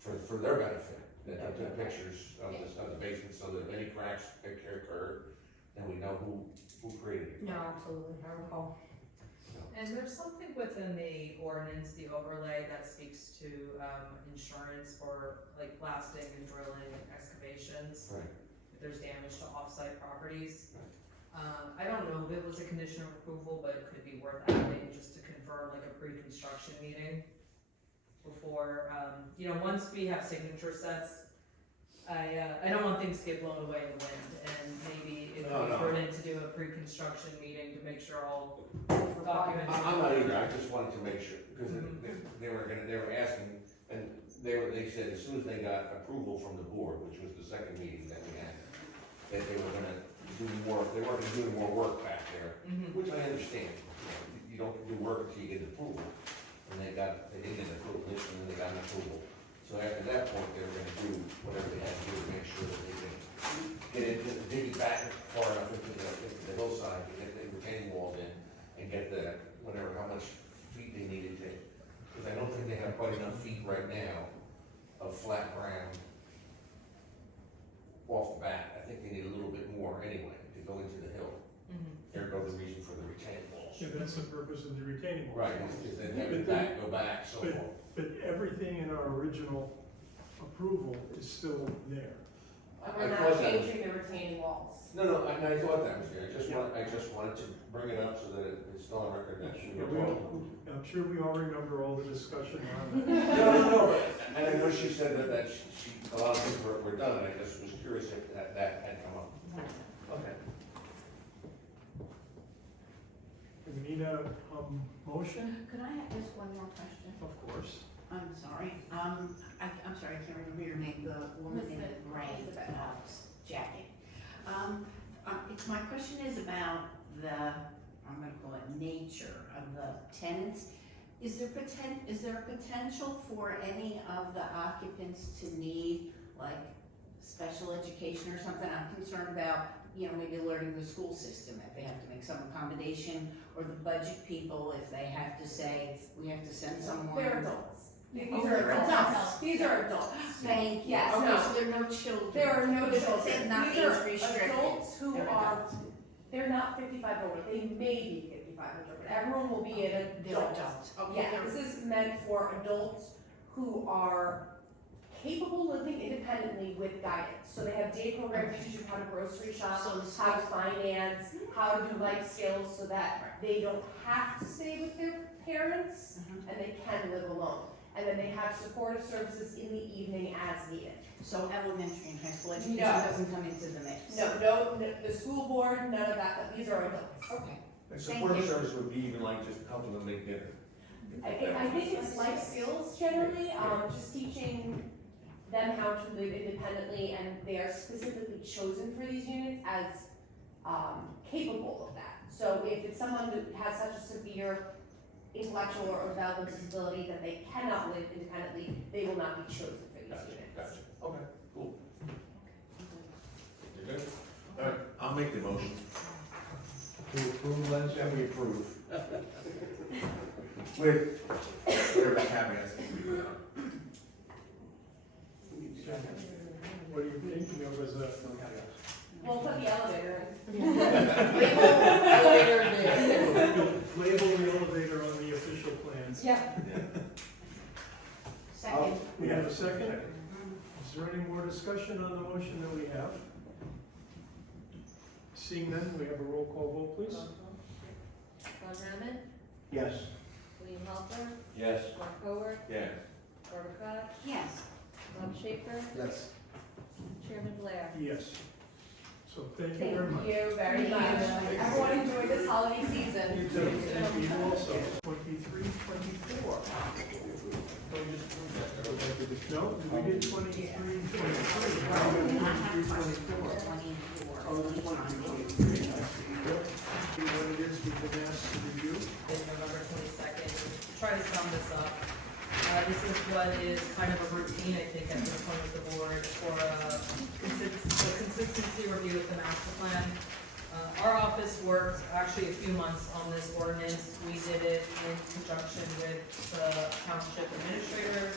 for their benefit, that took pictures of the basement, so that if any cracks occur, then we know who created it. No, absolutely, I recall. And there's something within the ordinance, the overlay, that speaks to, insurance for like blasting and drilling and excavations. Right. If there's damage to off-site properties. I don't know if it was a condition of approval, but it could be worth adding just to confirm like a pre-construction meeting before, once we have signature sets, I don't want things to get blown away in the wind, and maybe it could be prudent to do a pre-construction meeting to make sure all documents. I'm not either, I just wanted to make sure, because they were asking, and they said as soon as they got approval from the board, which was the second meeting that we had, that they were gonna do more, they weren't gonna do more work back there, which I understand. You don't do work until you get approval, and they didn't get approval, and then they got an approval. So after that point, they were gonna do whatever they had to do to make sure that they could get into, dig it back far enough into the hillside, to get the retaining walls in, and get the, how much feet they needed to, because I don't think they have quite enough feet right now of flat ground off the bat. I think they need a little bit more anyway to go into the hill. There goes the reason for the retaining walls. Yeah, that's the purpose of the retaining wall. Right, because then they would go back, so forth. But everything in our original approval is still there. We're not changing the retaining walls. No, I thought that was there, I just wanted to bring it up so that it's still on record that we Yeah, were told. I'm sure we all remember all the discussion on that. No, and I know she said that a lot of things were done, and I just was curious if that had come up. Okay. We need a motion, Could I ask one more question? of course. I'm sorry, I'm sorry, I can't remember your name, the woman in the gray jacket. My question is about I'm gonna call it nature of the tenants. Is there a potential for any of the occupants to need like special education or something? I'm concerned about, maybe learning the school system, if they have to make some accommodation, or the budget people, if they have to say, we have to send someone. They're adults. These Oh, are they're adults. These are adults. Thank you. Yes, Okay, no. so there are no children. There are no Because it children. said not These are age restricted. adults who They're are, adults. they're not 55 over, they may be 55 over, but everyone will be an They're adult. adults. Okay, Yeah, they're- this is meant for adults who are capable of living independently with guidance. So they have day programs to teach you how to grocery shop, So the how to finance, how to do life skills, so that they don't have to stay with their parents and they can live alone. And then they have supportive services in the evening as needed. So elementary and high school education No. doesn't come into the mix? No, the school board, none of that, but these are adults. Okay. And Thank support you. service would be even like just helping them make dinner. I think it's life skills generally, just teaching them how to live independently, and they are specifically chosen for these units as capable of that. So if it's someone who has such a severe intellectual or developmental disability that they cannot live independently, they will not be chosen for these units. Gotcha. Okay, cool. You good? All right, I'll make the motion. To approve, Lance? That we approve. With whatever caveats we put on. What are you thinking of as a? We'll put the elevator in. Elevator there. Label the elevator on the official plans. Yeah. Second. We have a second? Is there any more discussion on the motion that we have? Seeing none, we have a roll call vote, please. Ron Hammond, Yes. William Halper, Yes. Mark Howard, Yes. Barbara Koch, Yes. Bob Schaefer, Yes. Chairman Blair. Yes. So thank you Thank very much. you very much. Everyone enjoy this holiday season. You too. Thank you also. 23, 24. No, we did 23, 23. Now we're going to 23, 24. Oh, this one, 23. See what it is we've been asked to review. Is November 22nd. Try to sum this up. This is what is kind of a routine, I think, at this point with the board for a consistency review of the master plan. Our office worked actually a few months on this ordinance. We did it in conjunction with the township administrator,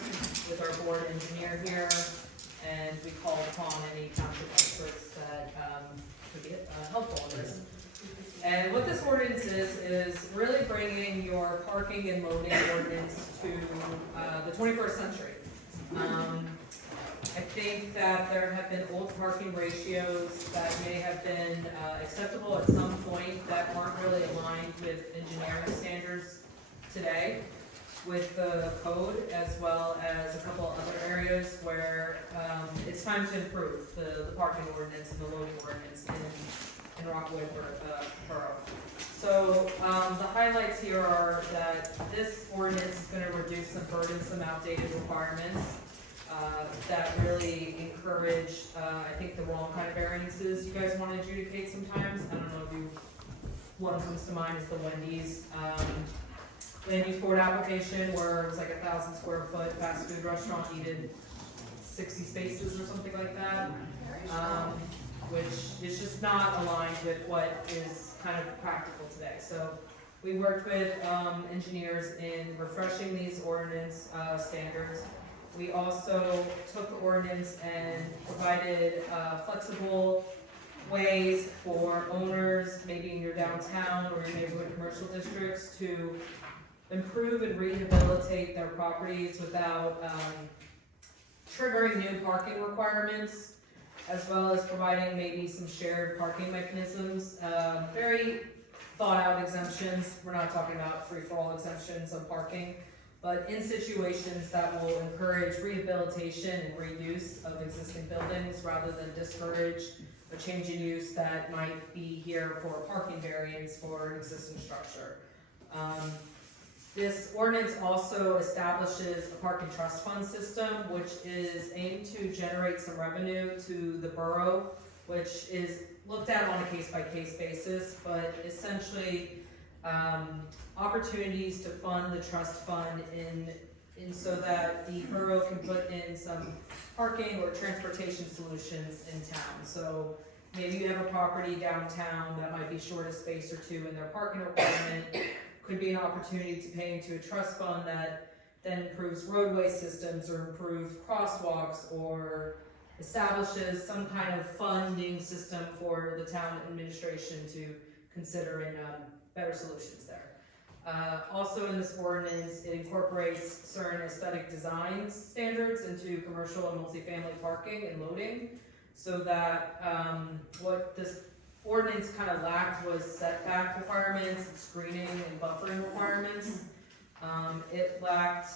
with our board engineer here. and we called upon any township experts that could be helpful in this. And what this ordinance is really bringing your parking and loading ordinance to the 21st century. I think that there have been old parking ratios that may have been acceptable at some point that aren't really aligned with engineering standards today, with the code, as well as a couple other areas where it's time to improve the parking ordinance and the loading ordinance in Rockaway Borough. So the highlights here are that this ordinance is going to reduce some burdensome, outdated requirements that really encourage, I think, the wrong kind of variances you guys want to adjudicate sometimes. I don't know if you, one comes to mind is the Wendy's land use board application where it was like 1,000 square foot fast food restaurant needed 60 spaces or something like that, which is just not aligned with what is kind of practical today. So we worked with engineers in refreshing these ordinance standards. We also took the ordinance and provided flexible ways for owners, maybe in your downtown or your neighborhood commercial districts, to improve and rehabilitate their properties without triggering new parking requirements, as well as providing maybe some shared parking mechanisms. Very thought out exemptions. We're not talking about free-for-all exemptions on parking, but in situations that will encourage rehabilitation and reuse of existing buildings rather than discourage a change in use that might be here for a parking variance for an existing structure. This ordinance also establishes a parking trust fund system, which is aimed to generate some revenue to the borough, which is looked at on a case-by-case basis, but essentially opportunities to fund the trust fund in so that the borough can put in some parking or transportation solutions in town. So maybe you have a property downtown that might be short a space or two in their parking requirement. Could be an opportunity to pay into a trust fund that then improves roadway systems or improves crosswalks or establishes some kind of funding system for the town administration to consider in better solutions there. Also in this ordinance, it incorporates certain aesthetic design standards into commercial and multifamily parking and loading, so that what this ordinance kind of lacked was setback requirements, screening and buffering requirements. It lacked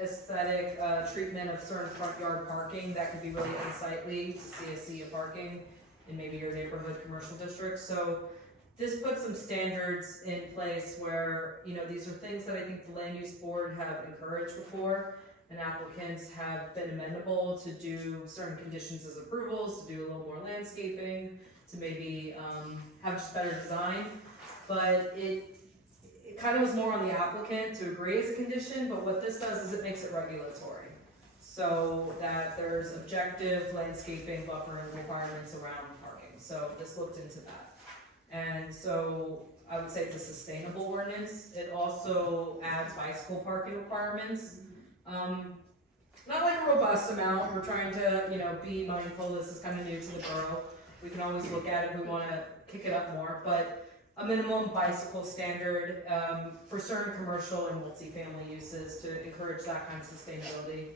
aesthetic treatment of certain front yard parking that could be really unsightly to see a sea of parking in maybe your neighborhood commercial district. So this puts some standards in place where, you know, these are things that I think the land use board have encouraged before, and applicants have been amenable to do certain conditions as approvals, to do a little more landscaping, to maybe have just better design. But it kind of was more on the applicant to agree as a condition, but what this does is it makes it regulatory. So that there's objective landscaping buffering requirements around parking. So this looked into that. And so I would say it's a sustainable ordinance. It also adds bicycle parking requirements. Not like a robust amount. We're trying to, you know, be mindful. This is kind of new to the borough. We can always look at it if we want to kick it up more, but a minimum bicycle standard for certain commercial and multifamily uses to encourage that kind of sustainability.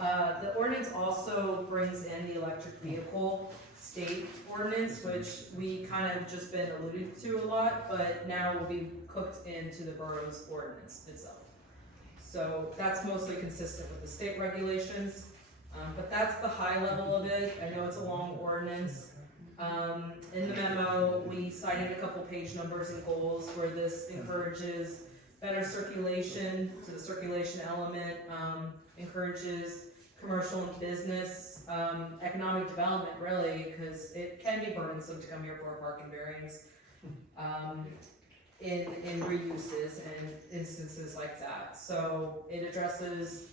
The ordinance also brings in the electric vehicle state ordinance, which we kind of just been alluded to a lot, but now will be cooked into the borough's ordinance itself. So that's mostly consistent with the state regulations, but that's the high level of it. I know it's a long ordinance. In the memo, we cited a couple page numbers and goals where this encourages better circulation, so the circulation element encourages commercial and business, economic development really, because it can be burdensome to come here for a parking variance in reuses and instances like that. So it addresses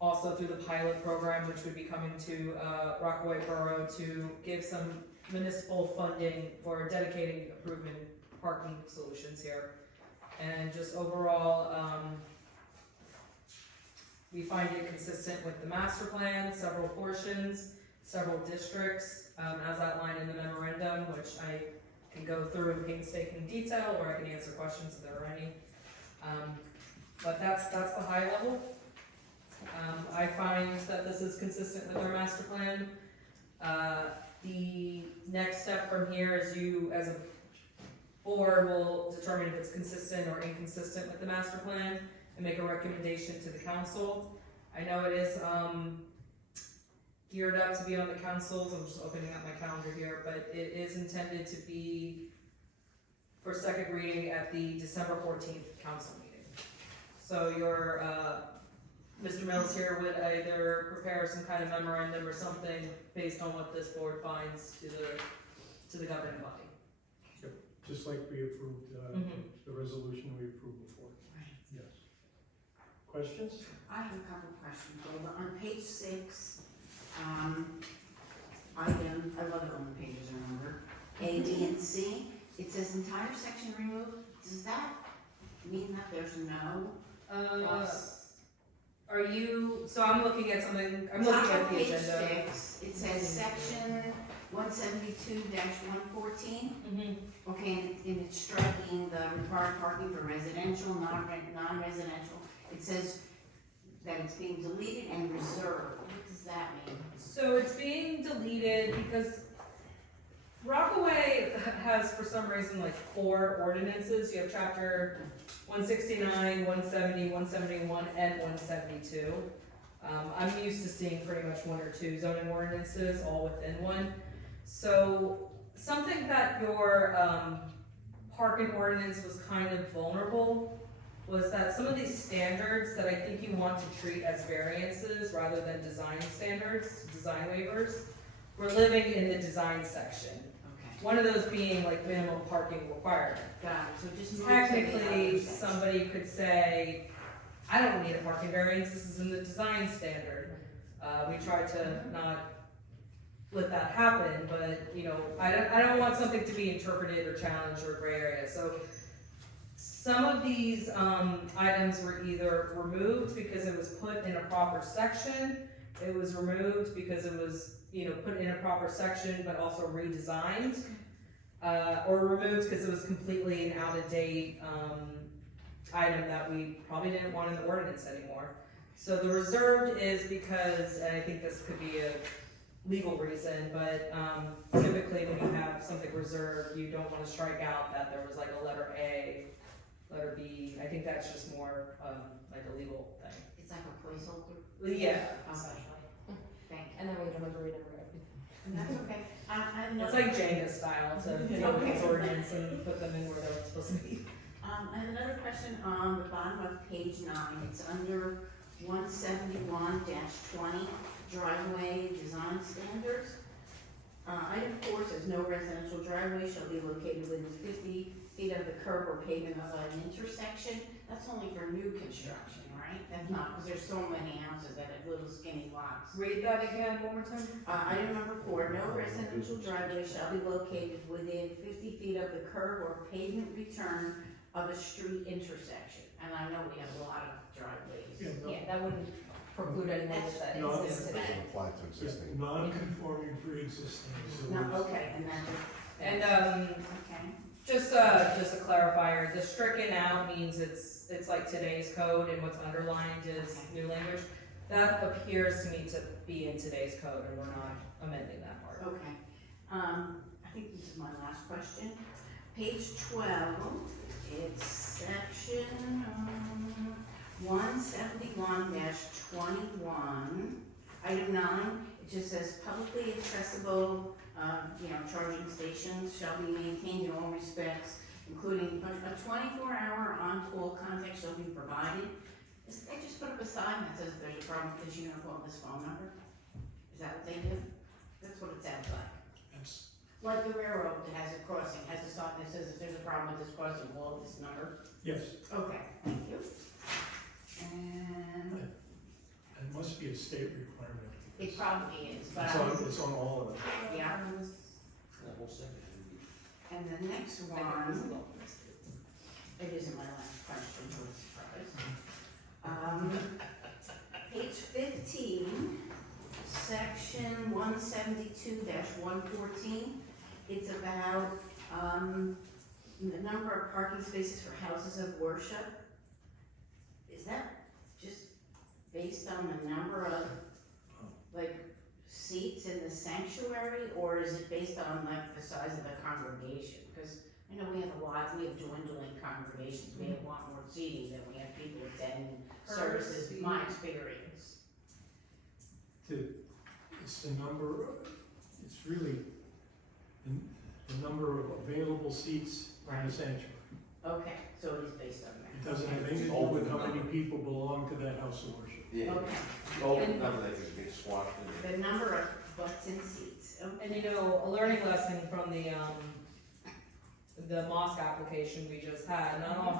also through the pilot program, which would be coming to Rockaway Borough, to give some municipal funding for dedicating improvement parking solutions here. And just overall, We find it consistent with the master plan, several portions, several districts, as outlined in the memorandum, which I can go through in painstaking detail, or I can answer questions if there are any. But that's the high level. I find that this is consistent with our master plan. The next step from here is you, as a board, will determine if it's consistent or inconsistent with the master plan and make a recommendation to the council. I know it is geared up to be on the council's, I'm just opening up my calendar here, but it is intended to be for second reading at the December 14th council meeting. So your, Mr. Mills here would either prepare some kind of memorandum or something based on what this board finds to the governing body. Just like we approved, the resolution we approved before. Yes. Questions? I have a couple questions. Over on page 6, item, I love it when the pages are numbered, A, B, and C, it says entire section removed. Does that mean that there's no? Are you, so I'm looking at something, I'm looking at the agenda. Top of page 6, it says section 172-114. Okay, and it's striking the required parking for residential, non-residential. It says that it's being deleted and reserved. What does that mean? So it's being deleted because Rockaway has, for some reason, like 4 ordinances. You have chapter 169, 170, 171, and 172. I'm used to seeing pretty much 1 or 2 zoning ordinances all within one. So something that your parking ordinance was kind of vulnerable was that some of these standards that I think you want to treat as variances rather than design standards, design waivers, we're living in the design section. Okay. One of those being like minimum parking requirement. Got it. So just move to the Technically, other section. somebody could say, I don't need a parking variance, this is in the design standard. We try to not let that happen, but you know, I don't want something to be interpreted or challenged or gray area. So some of these items were either removed because it was put in a proper section, it was removed because it was, you know, put in a proper section but also redesigned, or removed because it was completely an out-of-date item that we probably didn't want in the ordinance anymore. So the reserved is because, and I think this could be a legal reason, but typically when you have something reserved, you don't want to strike out that there was like a letter A, letter B. I think that's just more like a legal thing. It's like a placeholder. Yeah. Okay. Thank you. And then we have to read everything. And that's okay. It's like Jenga style to take these ordinance and put them in where they're supposed to be. I have another question on the bottom of page 9. It's under 171-20, driveway design standards. Item 4 says no residential driveway shall be located within 50 feet of the curb or pavement of an intersection. That's only for new construction, right? That's not, because there's so many houses that have little skinny lots. Read that again one more time. Item number 4, no residential driveway shall be located within 50 feet of the curb or pavement return of a street intersection. And I know we have a lot of driveways. Yeah, that wouldn't preclude anything that No, exists today. Doesn't apply to existing. Non-conforming pre-existing. So No, it's- okay, and then. And Okay. just a clarifier, the stricken out means it's like today's code and what's underlined is new language. That appears to me to be in today's code and we're not amending that part. Okay. I think this is my last question. Page 12, it's section 171-21. Item 9, it just says publicly accessible, charging stations shall be maintained in all respects, including a 24-hour on-call contact shall be provided. They just put up a sign that says if there's a problem, because you know, call this phone number. Is that what they do? That's what it sounds like. Like the railroad that has a crossing, has a sign that says if there's a problem with this crossing, call this number. Yes, Okay, thank you. And it must be a state requirement. it probably is, but It's on all of them. yeah. And the next one, it isn't my last question, what a surprise. Page 15, section 172-114. It's about the number of parking spaces for houses of worship. Is that just based on the number of, like, seats in the sanctuary, or is it based on, like, the size of the congregation? Because I know we have dwindling congregations, we have a lot more seating than we have people attending services, in my experience. It's the number, it's really the number of available seats in the sanctuary. Okay, so it is based on that. It doesn't have anything to do with how many people belong to that house of worship. Yeah, Okay, open number that could get swapped in. the number of butts and seats, okay. And you know, a learning lesson from the mosque application we just had, not all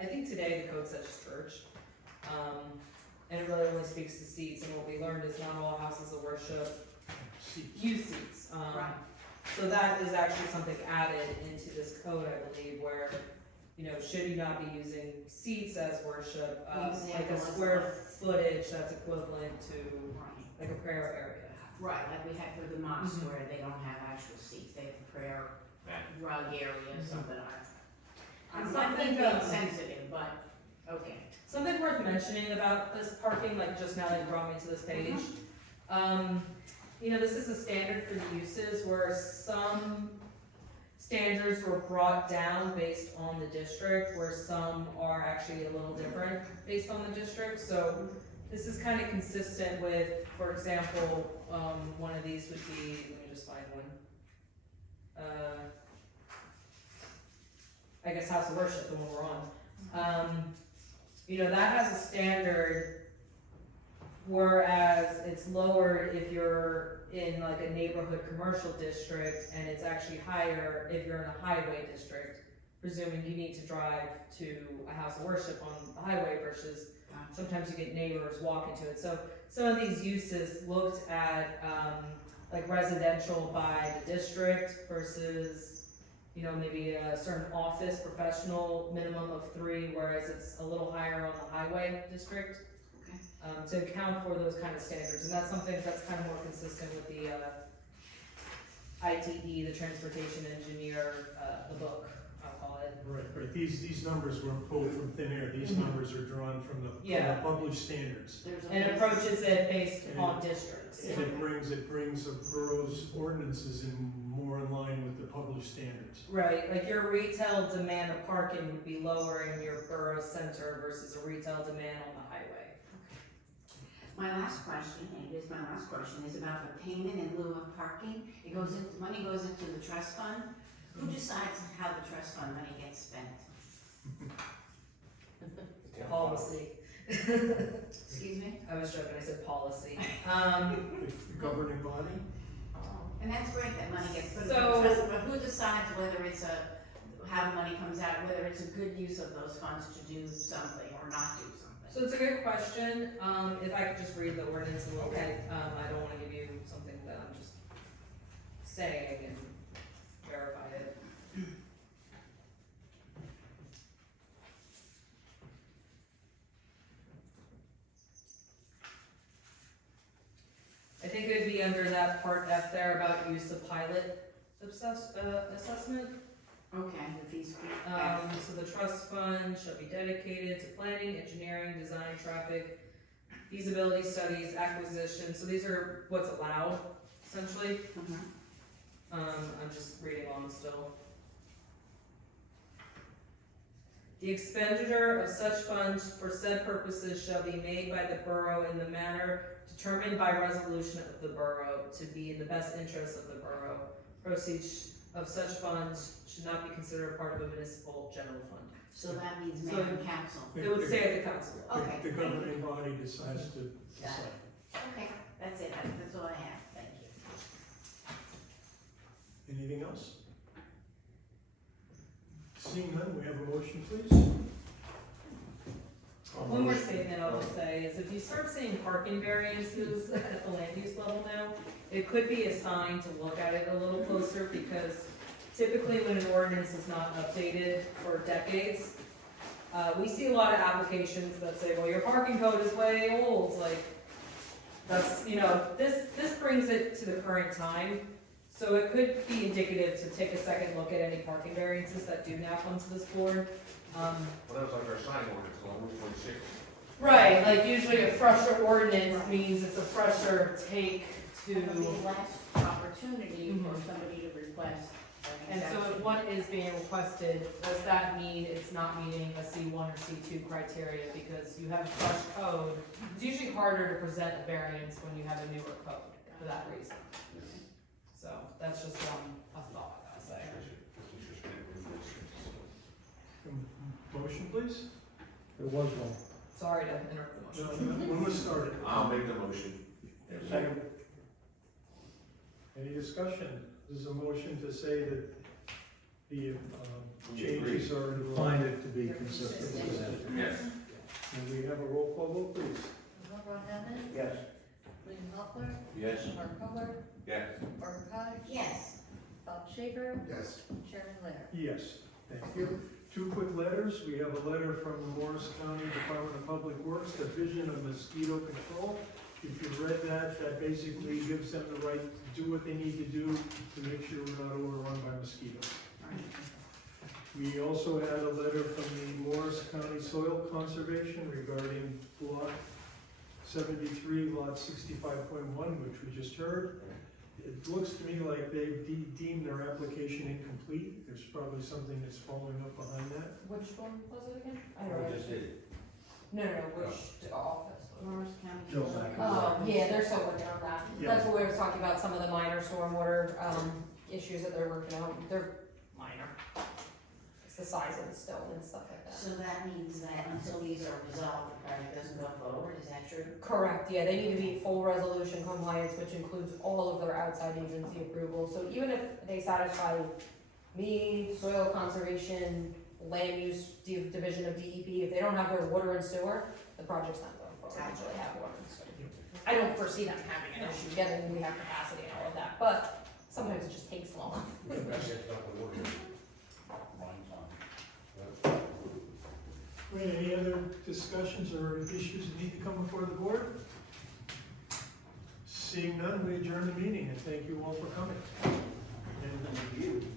I think today the code says church. And it really only speaks to seats, and what we learned is not all houses of worship use seats. Right. So that is actually something added into this code, I believe, where, you know, should you not be using seats as worship, like a square footage that's equivalent to like a prayer area. Right, like we had for the mosque where they don't have actual seats, they have the prayer rug area, something like that. I'm not being sensitive, but, okay. Something worth mentioning about this parking, like just now that you brought me to this page. You know, this is a standard for the uses where some standards were brought down based on the district, where some are actually a little different based on the district. So this is kind of consistent with, for example, one of these would be, let me just find one. I guess House of Worship, the one we're on. You know, that has a standard, whereas it's lowered if you're in like a neighborhood commercial district, and it's actually higher if you're in a highway district, presuming you need to drive to a house of worship on the highway versus sometimes you get neighbors walking to it. So some of these uses looked at like residential by the district versus, you know, maybe a certain office professional minimum of 3, whereas it's a little higher on the highway district. Okay. To account for those kind of standards, and that's something that's kind of more consistent with the ITE, the transportation engineer, the book, I'll call it. Right. These numbers weren't pulled from thin air. These numbers are drawn from the published standards. And approaches it based on districts. And it brings a borough's ordinances in more in line with the published standards. Right, like your retail demand of parking would be lower in your borough center versus a retail demand on the highway. My last question, and it is my last question, is about the payment in lieu of parking. It goes into, money goes into the trust fund. Who decides how the trust fund money gets spent? Policy. Excuse me? I was joking, I said policy. The governing body? And that's great that money gets put in the So- trust, but who decides whether it's how the money comes out, whether it's a good use of those funds to do something or not do something? So it's a good question. If I could just read the ordinance a little bit, I don't wanna give you something that I'm just saying and verify it. I think it would be under that part F there about use of pilot assessment. Okay, the fees. So the trust fund shall be dedicated to planning, engineering, design, traffic, feasibility studies, acquisition, so these are what's allowed, essentially. I'm just reading on still. The expenditure of such funds for said purposes shall be made by the borough in the manner determined by resolution of the borough to be in the best interest of the borough. Proceeds of such funds should not be considered part of a municipal general fund. So that means mayor and council. It would stay at the council. Okay. The governing body decides to decide. Okay, that's it, that's all I have, thank you. Anything else? Seeing none, we have a motion, please. One more statement I will say is if you start seeing parking variances at the land use level now, it could be a sign to look at it a little closer, because typically when an ordinance is not updated for decades, We see a lot of applications that say, well, your parking code is way old, like, that's, you know, this brings it to the current time. So it could be indicative to take a second look at any parking variances that do now come to this board. Well, that was like our sign ordinance on Route 46. Right, like usually a fresher ordinance means it's a fresher take to, It'll be less opportunity for somebody to request. and so if one is being requested, does that mean it's not meeting a C1 or C2 criteria because you have a fresh code? It's usually harder to present a variance when you have a newer code for that reason. So that's just a thought, I'll say. Motion, please? There was one. Sorry to interrupt the No, motion. when was started? I'll make the motion. Second. Any discussion? This is a motion to say that the changes are in Find line. it to be consistent with that. Yes. And we have a roll call vote, please. Ron Hammond, Yes. William Hopper, Yes. Mark Kohler, Yes. Art Cottage, Yes. Bob Schaefer, Yes. Chairman Lair. Yes, thank you. Two quick letters. We have a letter from the Morris County Department of Public Works, Division of Mosquito Control. If you've read that, that basically gives them the right to do what they need to do to make sure we're not overrun by mosquitoes. We also had a letter from the Morris County Soil Conservation regarding lot 73, lot 65.1, which we just heard. It looks to me like they've deemed their application incomplete. There's probably something that's following up behind that. Which one was it again? I We don't know. just did. No, which office? Morris County. Joe Mack. Yeah, they're still working on that. Yeah. That's what we were talking about, some of the minor stormwater, issues that they're working on. They're minor. It's the size of the stone and stuff like that. So that means that until these are resolved, the project doesn't go forward, is that true? Correct, yeah, they need to be full resolution compliance, which includes all of their outside agency approval. So even if they satisfy me, soil conservation, land use division of DEP, if they don't have their water and sewer, the project's not going forward until they have water and sewer. I don't foresee them having an issue getting, we have capacity and all of that, but sometimes it just takes long. Wait, any other discussions or issues that need to come before the board? Seeing none, we adjourn the meeting, and thank you all for coming. And